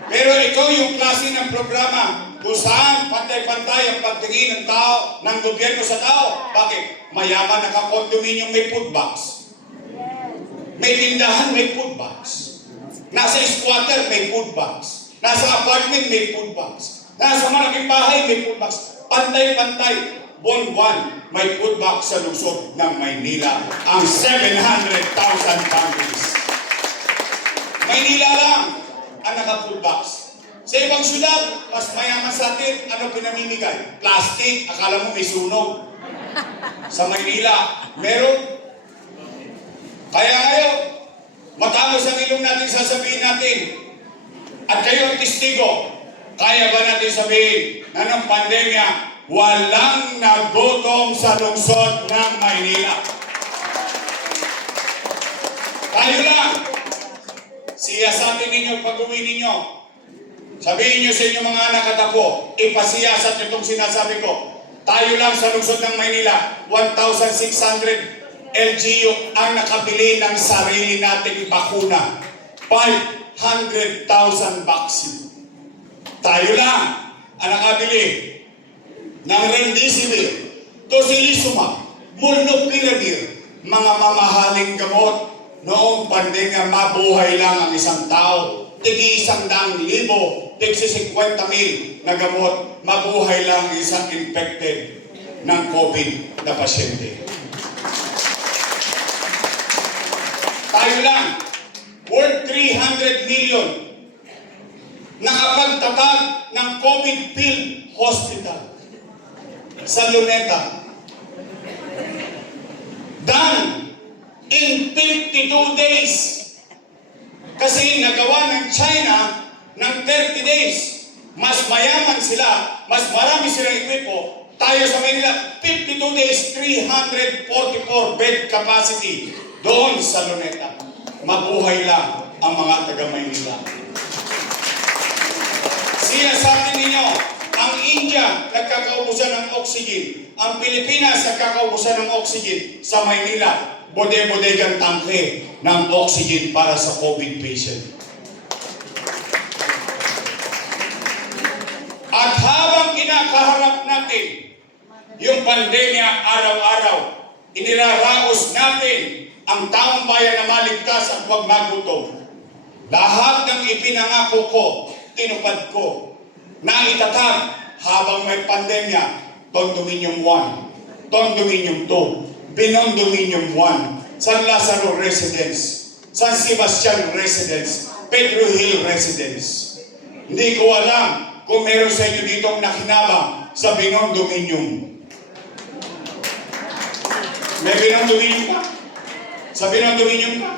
Pero ikaw yung klase ng programa kung saan pantay-pantay ang pagtingin ng tao, ng gobyerno sa tao. Bakit? Mayaman naka-condominium may food box. May tindahan may food box. Nasa squatter may food box. Nasa apartment may food box. Nasa malaking bahay may food box. Pantay-pantay. Buwan-buwan may food box sa lungsod ng Maynila. Ang 700,000 families. Maynila lang ang naka-food box. Sa ibang syudad, mas mayaman sa atin, ano pinamimigay? Plastic, akala mo may sunog. Sa Maynila, meron. Kaya ngayon, matapos ang ilong natin, sasabihin natin, at kayo ang testigo, kaya ba natin sabihin na ng pandemya, walang nagutom sa lungsod ng Maynila. Tayo lang. Siyasatin ninyo pag-uwi ninyo. Sabihin nyo sa inyong mga anak at apo, ipasiyasat nyo itong sinasabi ko. Tayo lang sa lungsod ng Maynila, 1,600 LGU ang nakabili ng sarili nating bakuna. 500,000 vaccine. Tayo lang ang nakabili ng Remdesivir, Tocilizumab, Molnupiravir, mga mamahaling gamot. Noong pandemya, mabuhay lang ang isang tao. Tigi 100,000, tigi 50,000 na gamot, mabuhay lang ang isang infected ng COVID na pasyente. Tayo lang, worth 300 million, nakapagtatag ng COVID-filled hospital sa Luneta. Done in 52 days. Kasi nagawa ng China ng 30 days. Mas mayaman sila, mas marami silang equipo. Tayo sa Manila, 52 days, 344 bed capacity doon sa Luneta. Mabuhay lang ang mga taga-Maynila. Siyasatin ninyo, ang India nagkakaubusan ng oxygen. Ang Pilipinas nagkakaubusan ng oxygen. Sa Maynila, bode-bodegang tangke ng oxygen para sa COVID patient. At habang kinakaharap natin yung pandemya araw-araw, iniraraos natin ang taong bayan na maligtas at huwag magutom. Lahat ng ipinangako ko, tinupad ko, na itatag habang may pandemya, Condominium 1, Condominium 2, Binondominium 1, San Lazaro Residence, San Sebastian Residence, Pedro Hill Residence. Hindi ko alam kung meron sa inyo ditong nakinabang sa Binondominium. May Binondominium ka? Sa Binondominium ka?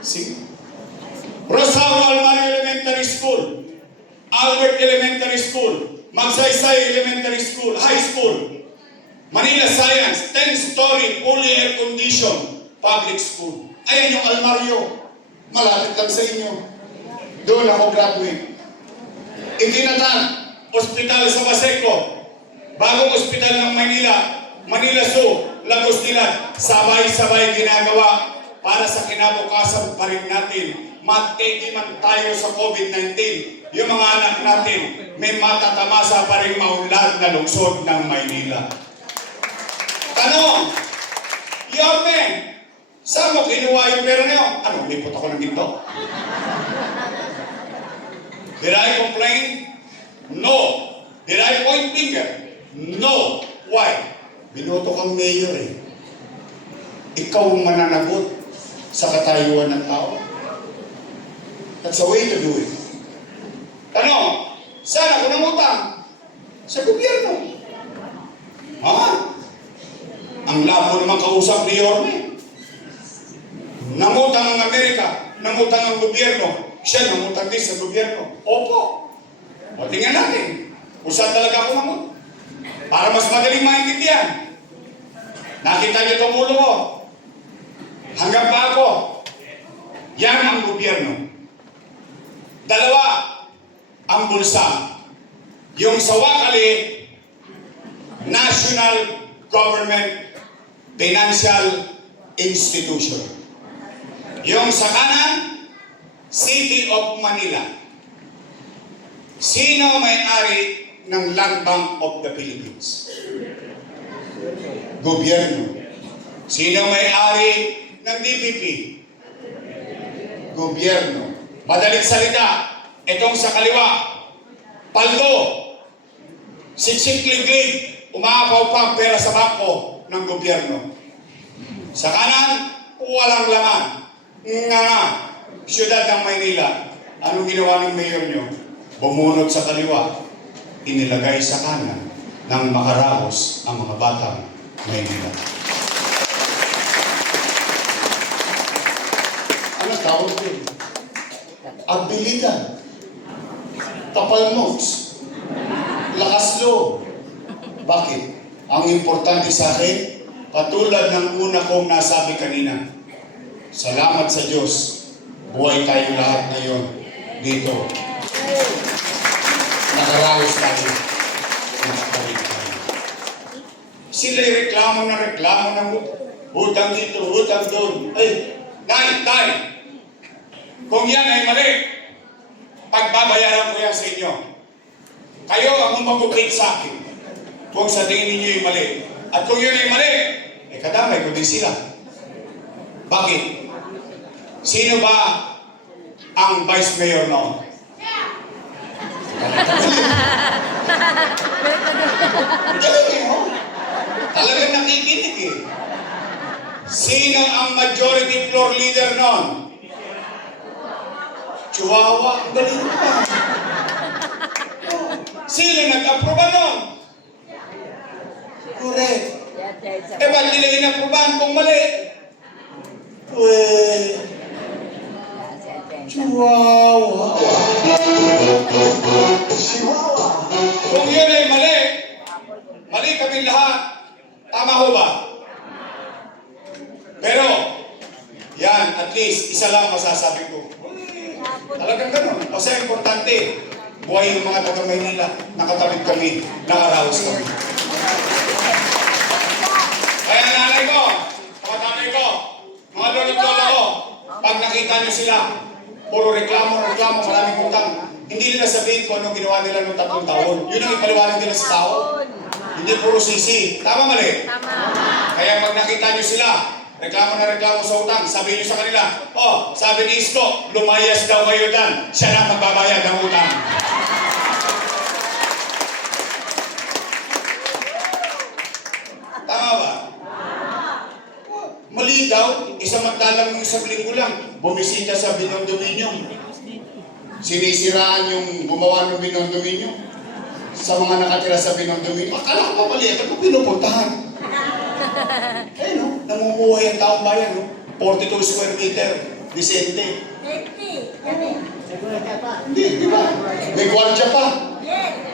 Sige. Rosario Almario Elementary School, Albert Elementary School, Magsaysay Elementary School, High School, Manila Science, 10-story, fully air-conditioned public school. Ayan yung Almario. Malapit lang sa inyo. Doon ako graduate. Itinatag, ospital sa Baseco. Bagong ospital ng Manila. Manila Zoo, Lagos Nilad. Sabay-sabay ginagawa para sa kinabukasan pa rin natin. Mategi man tayo sa COVID-19. Yung mga anak natin, may matatamasa pa rin maunlad na lungsod ng Maynila. Tanong, Yorme, saan mo kinuha yung pera niyo? Ano, lipot ako ng ginto? Did I complain? No. Did I point finger? No. Why? Binoto kang mayor eh. Ikaw ang mananagot sa katayuan ng tao. That's a way to do it. Tanong, saan ako namutang? Sa gobyerno. Ha? Ang labo naman kausap ni Yorme. Nangutang ang Amerika, nangutang ang gobyerno, siya nangutang din sa gobyerno. Opo. O tingnan natin kung saan talaga ako namut. Para mas madaling maintindihan. Nakita niyo itong ulo ko. Hanggang pa ako. Yan ang gobyerno. Dalawa ang bulsa. Yung sa Wakali, National Government Financial Institution. Yung sa kanan, City of Manila. Sino may-ari ng Land Bank of the Philippines? Gobyerno. Sino may-ari ng DPP? Gobyerno. Madaling salita, itong sa kaliwa, paldo, siksik-liglig, umaapaw pa pera sa bangko ng gobyerno. Sa kanan, walang laman. Nga, siyudad ng Maynila. Anong ginawa ng mayor nyo? Bumunot sa kaliwa, inilagay sa kanan ng makaraos ang mga batang Maynila. Ano tawag din? Abilidad. Kapal notes. Lakas loob. Bakit? Ang importante sa akin, katulad ng una kong nasabi kanina, salamat sa Diyos, buhay tayong lahat ngayon dito. Nakaraos tayo. Nakabalik tayo. Sila'y reklamo ng utang dito, utang doon. Ay, nay, tay, kung yan ay mali, pagbabayaran ko yan sa inyo. Kayo ang mag-update sa akin kung sa tingin ninyo yung mali. At kung yun ay mali, kadamay ko din sila. Bakit? Sino ba ang vice mayor noon? Galing mo. Talagang nakikinig eh. Sino ang majority floor leader noon? Chihuahua, ang galing pa. Sino nag-aproba noon? Correct. Ba't nila inaprobahan kung mali? Chihuahua. Kung yun ay mali, mali kaming lahat. Tama ho ba? Pero, yan, at least, isa lang masasabi ko. Talagang ganun. Kasi importante, buhay ng mga taga-Maynila, nakatawid kami, nakaraos kami. Kaya nanay ko, mga tatay ko, mga lolo-lolo ko, pag nakita nyo sila, puro reklamo, maraming utang, hindi nila sabihin kung anong ginawa nila noong 3 taon. Yun ang ipaliwanag nila sa tao. Hindi puro sisi. Tama mali? Tama. Kaya pag nakita nyo sila, reklamo na reklamo sa utang, sabihin nyo sa kanila, oh, sabi ni Isko, lumayas daw kayo dan, siya na magbabayad ng utang. Tama ba? Mali daw, isamantalang yung isang linggo lang, bumisita sa Binondominyo. Sinisiraan yung gumawa ng Binondominyo sa mga nakatira sa Binondominyo. Akala ko pa mali, akala ko pinupuntahan. Eh no, namumuhay ang taong bayan, no? 42 square meter, Vicente. Hindi, di ba? May gwardiya pa.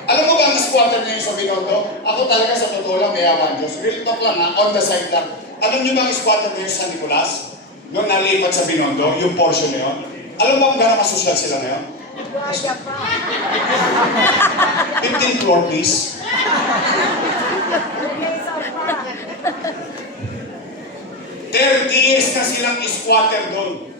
Alam mo ba ang squatter niya yung sa Binondo? Ako talaga sa totoo lang, may awan Diyos. Real talk lang ha, on the side lang. Alam niyo ba ang squatter niya yung San Nicolas? Noong nalipat sa Binondo, yung portion na yun. Alam mo ba ang gano'ng kasosyal sila na yun? 15 floor, please. 30 years na silang squatter doon.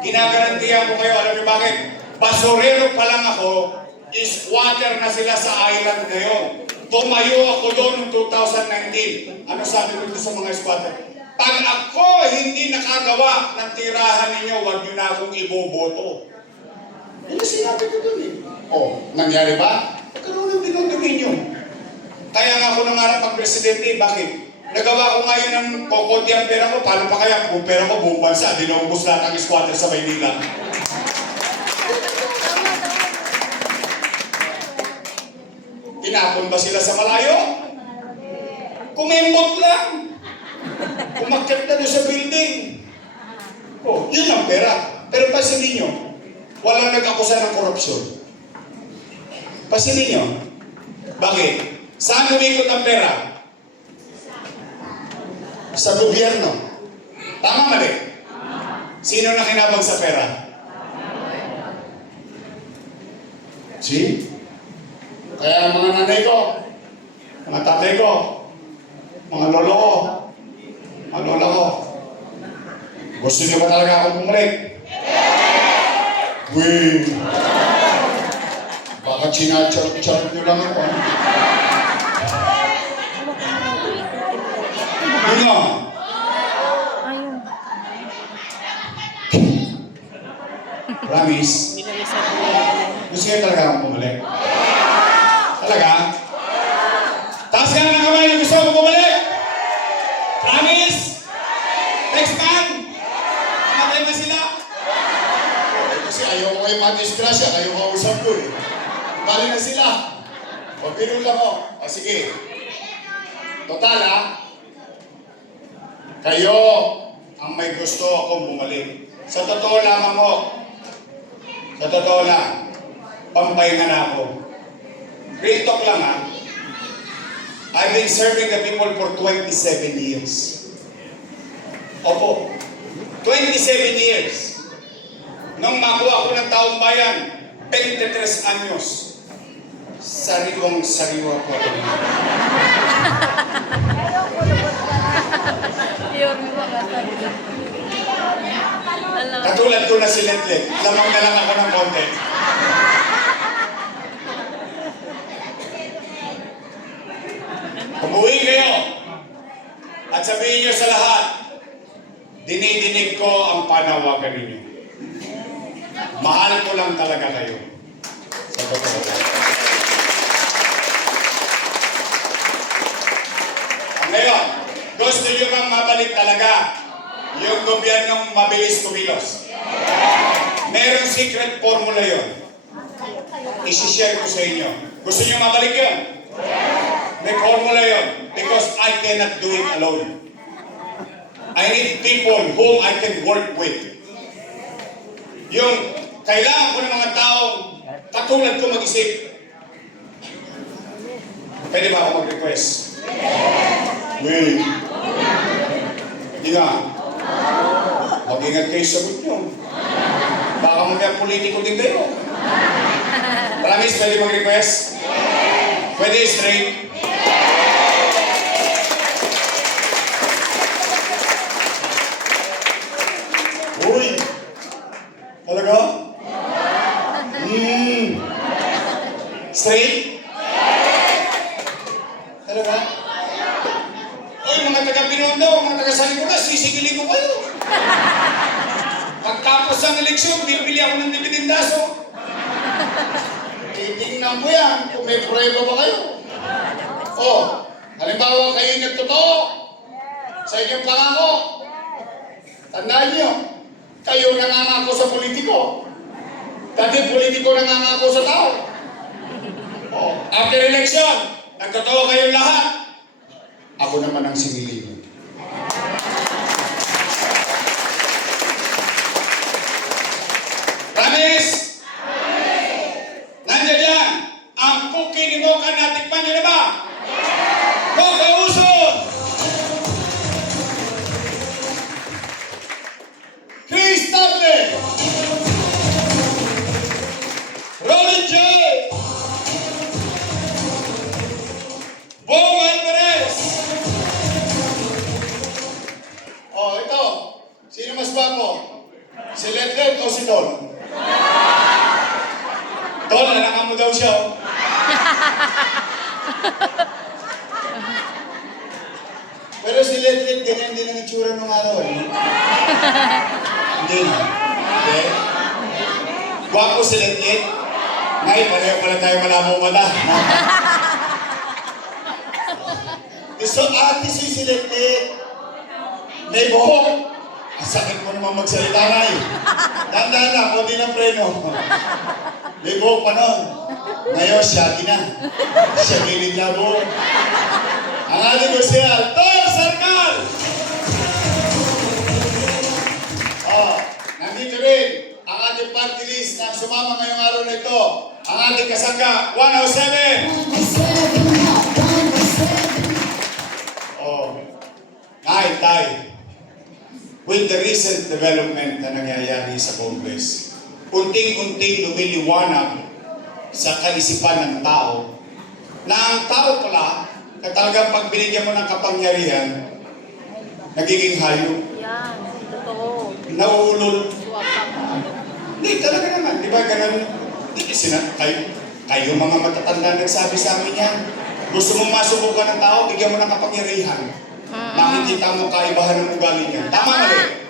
Ginagarantiyan ko kayo, alam niyo bakit? Basurero pa lang ako, squatter na sila sa island ngayon. Tumayo ako doon noong 2019. Ano sabi ko sa mga squatter? Pag ako hindi nakagawa ng tirahan ninyo, huwag niyo na akong iboboto. Yan ang sinabi ko doon eh. Oh, nangyari ba? Pagkaroon ng Binondominyo. Kaya nga ako nangarap pag-presidente, bakit? Nagawa ko ngayon ng kokonti ang pera ko, paano pa kaya kung pera ko buong bansa, dinaubos lahat ang squatter sa Maynila. Tinapon ba sila sa malayo? Kumembot lang. Umakyat na doon sa building. Oh, yun ang pera. Pero pansinin nyo, walang nag-akusa ng korupsyon. Pansinin nyo. Bakit? Saan umikot ang pera? Sa gobyerno. Tama mali? Sino nakinabang sa pera? See? Kaya mga nanay ko, mga tatay ko, mga lolo ko, mga lola ko, gusto niyo ba talaga akong bumalik? Wait! Baka chinacharot niyo lang ako. Ano? Promise? Gusto niyo talaga akong bumalik? Talaga? Taas ka na ng kamay na gusto ko bumalik? Promise? Next time? Mamatay ba sila? Kasi ayaw ko kayo madisgrasya, ayaw ko usap ko eh. Bali na sila. Pabiro lang ako. O sige. Total ha? Kayo ang may gusto akong bumalik. Sa totoo lamang mo. Sa totoo lang. Pampahinga na ako. Real talk lang ha. I've been serving the people for 27 years. Opo. 27 years. Nung makuha ko ng taong bayan, 23 anyos. Sariwang-sariwa po ako. Katulad ko na si Letlet, lamang na lang ako ng konti. Umuwi kayo at sabihin niyo sa lahat, dinidinig ko ang panawagan ninyo. Mahal ko lang talaga kayo. Sa totoo. Ngayon, gusto niyo bang mabalik talaga yung gobyernong mabilis kumilos? Merong secret formula yon. Isi-share ko sa inyo. Gusto niyo mabalik yon? May formula yon. Because I cannot do it alone. I need people whom I can work with. Yung kailangan ko ng mga taong katulad ko mag-isip. Pwede ba ako mag-request? Wait. Hindi nga. Mag-ingat kayo sa sagot nyo. Baka mga politiko din kayo. Promise, pwede mag-request? Pwede straight? Uy! Talaga? Straight? Talaga? Uy, mga taga-Binondo, mga taga-Salikuda, sisigilin ko kayo. Pagtapos ng eleksyon, bibili ako ng dividindaso. Titingnan mo yan kung may prueba ba kayo. O, halimbawa kayo nagtotoo sa inyong pangako. Tandaan nyo, kayo nangangako sa politiko. Dati politiko nangangako sa tao. O, after election, nagtotoo kayong lahat. Ako naman ang sinilin. Promise? Nandiyan yan. Ang cookie ni Mocha, natikman niyo na ba? Mocha Uso! Chris Tagle! Rolling J! Bong Alvarez! Oh, ito. Sino mas bago? Si Letlet o si Don? Don, anak mo daw siya. Oh. Pero si Letlet, ganyan din ang itsura ng araw eh. Hindi na. Okay? Gwapo si Letlet. Ngay, pareho pala tayo malabo mata. So, artist si Letlet. May buhok. Ang sakit mo naman magsalita na eh. Tandaan na, kunti ng preno. May buhok pa nun. Ngayon, shaggy na. Siya gilid na buhok. Ang ating ko siya, Tol Sarkal! Oh, nandito rin ang ating party list na sumama ngayong araw na ito. Ang ating kasangga, 107! Oh, Tay. With the recent development na nangyayari sa Congress, unting-unting lumiliwanag sa kaisipan ng tao na ang tao pala na talagang pag binigyan mo ng kapangyarihan, nagiging hayop. Yan, totoo. Nauulol. Suwapang. Hindi, talaga naman. Di ba ganun? Kayo mga matatanda nagsabi sa amin yan. Gusto mong masubukan ng tao, bigyan mo ng kapangyarihan. Makikita mo kaibahan ng ugali niya. Tama mali?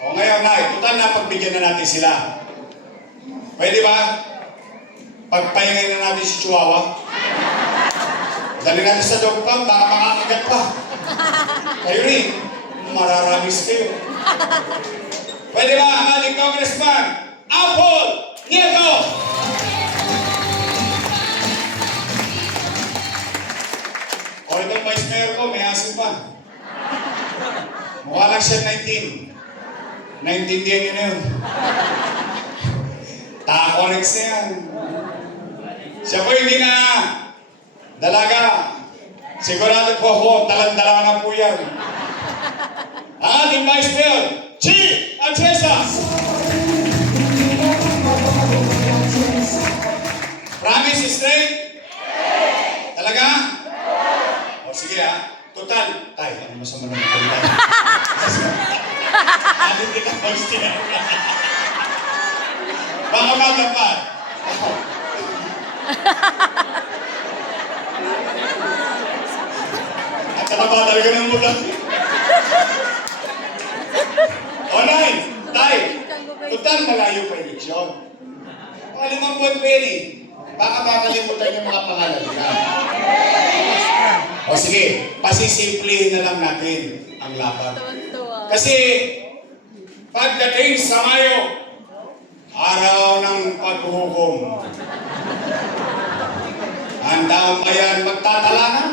O ngayon na, total na pagbigyan na natin sila. Pwede ba? Pagpahingay na natin si Chihuahua. Dali natin sa dog pound, baka makakagat pa. Kayo rin, mararamis kayo. Pwede ba ang ating congressman, Apple Nieto? O itong vice mayor ko, may asin pa. Mukha lang siya 19. Naintindihan niyo na yun. Takorex na yan. Siya po hindi na dalaga. Sigurado po ako, talang-dala na po yan. Ang ating Vice Mayor, Chief Achesas! Promise straight? Talaga? O sige total. Tay, ano masama naman talita? Alit din ang question. Baka matapat. At tataba talaga ng mulang. O Nay, Tay, total malayo pa eleksyon. Mga 5 buwan pa yan eh. Baka makalimutan yung mga pangalan nila. O sige, pasisimplihin na lang natin ang laban. Kasi pagdating sa Mayo, araw ng paghuhukom, ang taong bayan magtatala na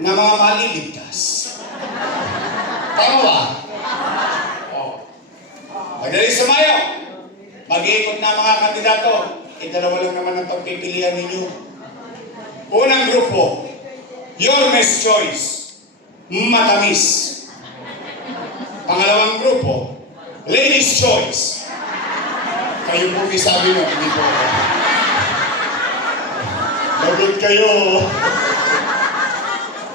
ng mga maliligtas. Tama ba? O. Pagdating sa Mayo, mag-iikot na mga kandidato. Dalawa lang naman ang pagpipilian ninyo. Unang grupo, Yormes Choice, matamis. Pangalawang grupo, Ladies Choice. Kayo po sabi nyo, hindi po ako. Lagot kayo.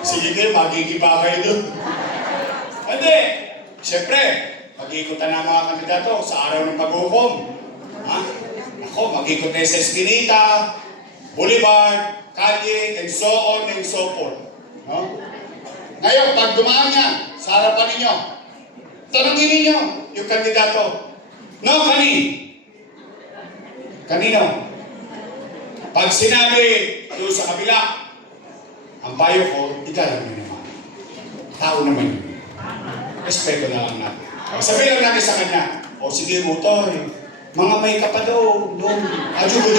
Sige kayo, magigiba kayo doon. Hindi. Siyempre, mag-iikutan na mga kandidato sa araw ng paghukom. Ha? Ako, mag-ikot na sa Esquinita, Boulevard, Calle, and so on and so forth. No? Ngayon, pag dumaan niya sa harapan ninyo, tanongin ninyo yung kandidato. No, Kanino? Pag sinabi doon sa kabila, ang payo ko, igalang nyo naman. Tao naman yun. Respeto na lang natin. Sabihin lang natin sa kanya, o sige mo to, mga may kapado, doon. Jugo.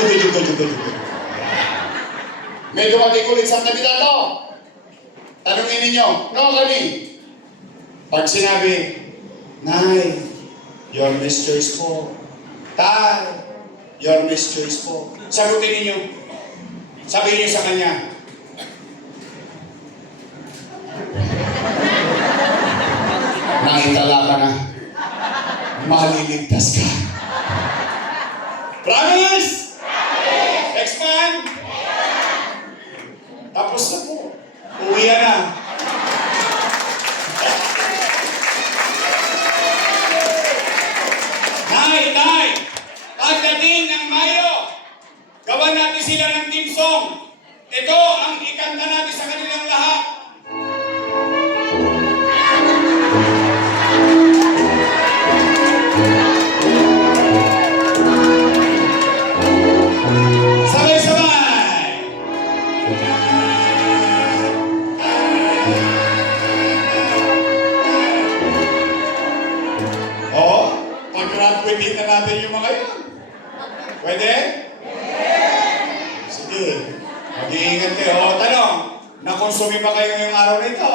May dumating ulit sa kandidato. Tanungin ninyo, no, Pag sinabi, Nay, your Miss Choice po. Tay, your Miss Choice po. Sagutin ninyo. Sabihin niyo sa kanya, naitala ka na. Maliligtas ka. Promise? Next man? Tapos na po. Uwi na. Nay, pagdating ng Mayo, gawan natin sila ng team song. Ito ang ikanta natin sa kanilang lahat. Pag-graduate na natin yung mga yun. Pwede? Sige. Mag-iingat kayo. O, tanong, nakonsumi pa kayo ngayong araw na ito?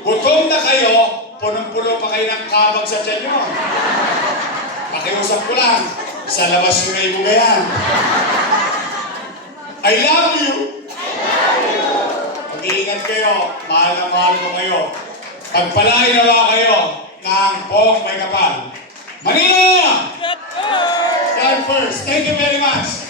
Gutom na kayo, punong-puno pa kayo ng kabag sa tiyan nyo. Pakiusap ko lang, sa labas nyo na ibugayan. I love you! Mag-iingat kayo, mahal na mahal ko kayo. Pagpalain nawa kayo ng Pong May Kapal. Manila! God first. Thank you very much.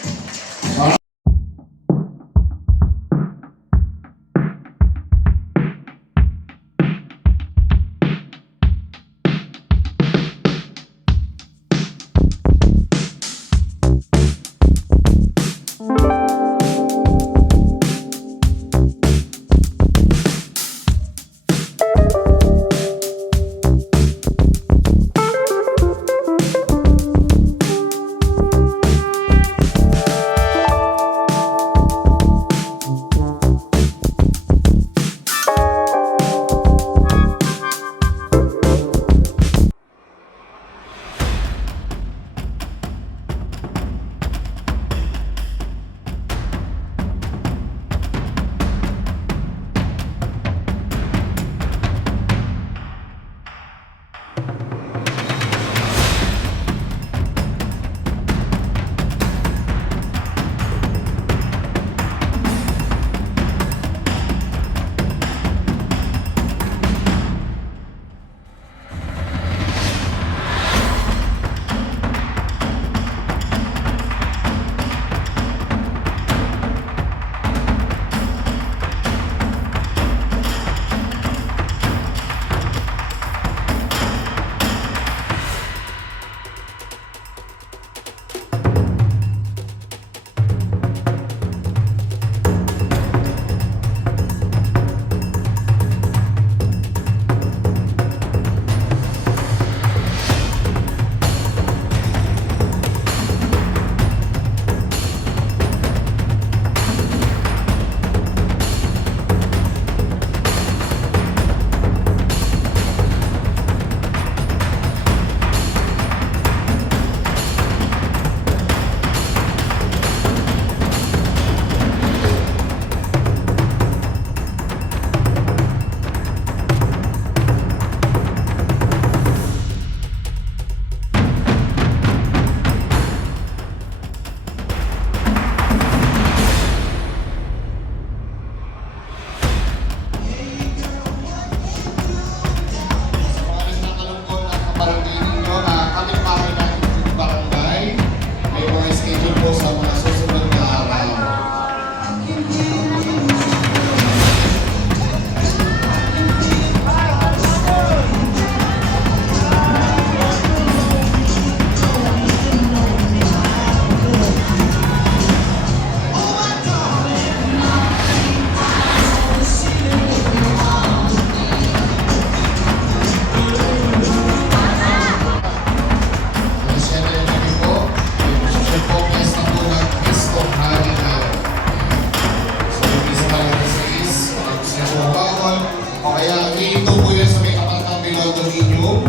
Mall, o kaya dito po yan sa may kapat ng Binondo ninyo.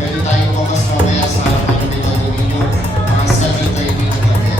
Pwede tayong bukas mamaya sa harapan ng Binondo ninyo, mga 7:30 na gabi.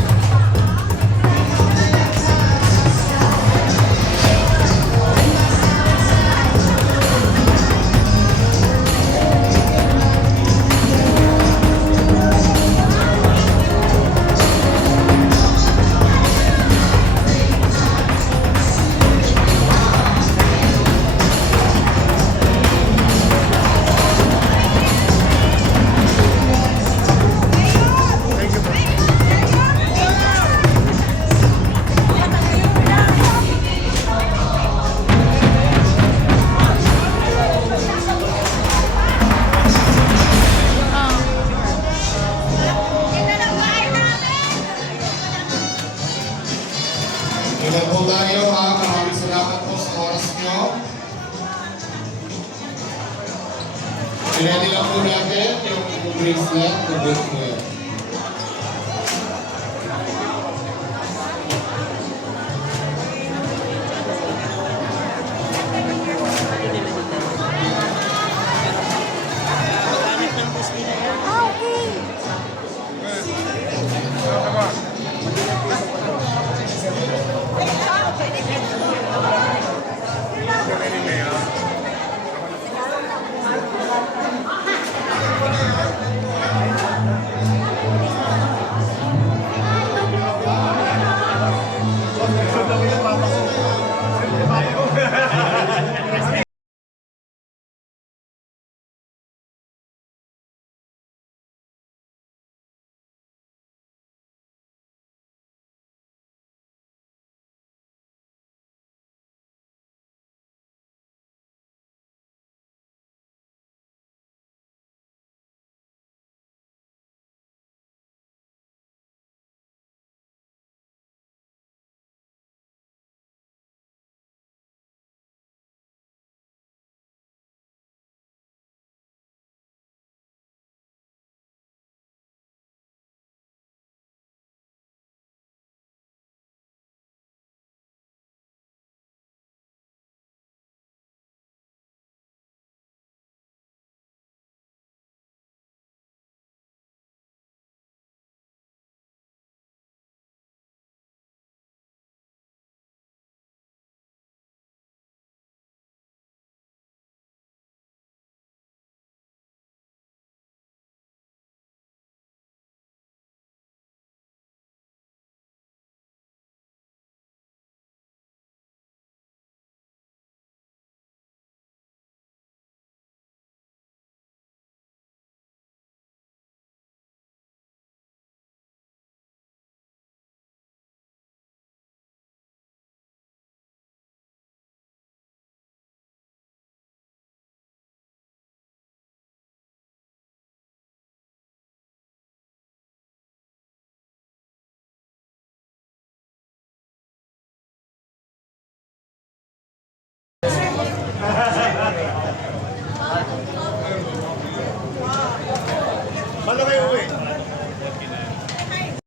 Ilan po tayo ha? Maraming salamat po sa oras nyo. Pinili lang po natin yung bracelet, yung bracelet.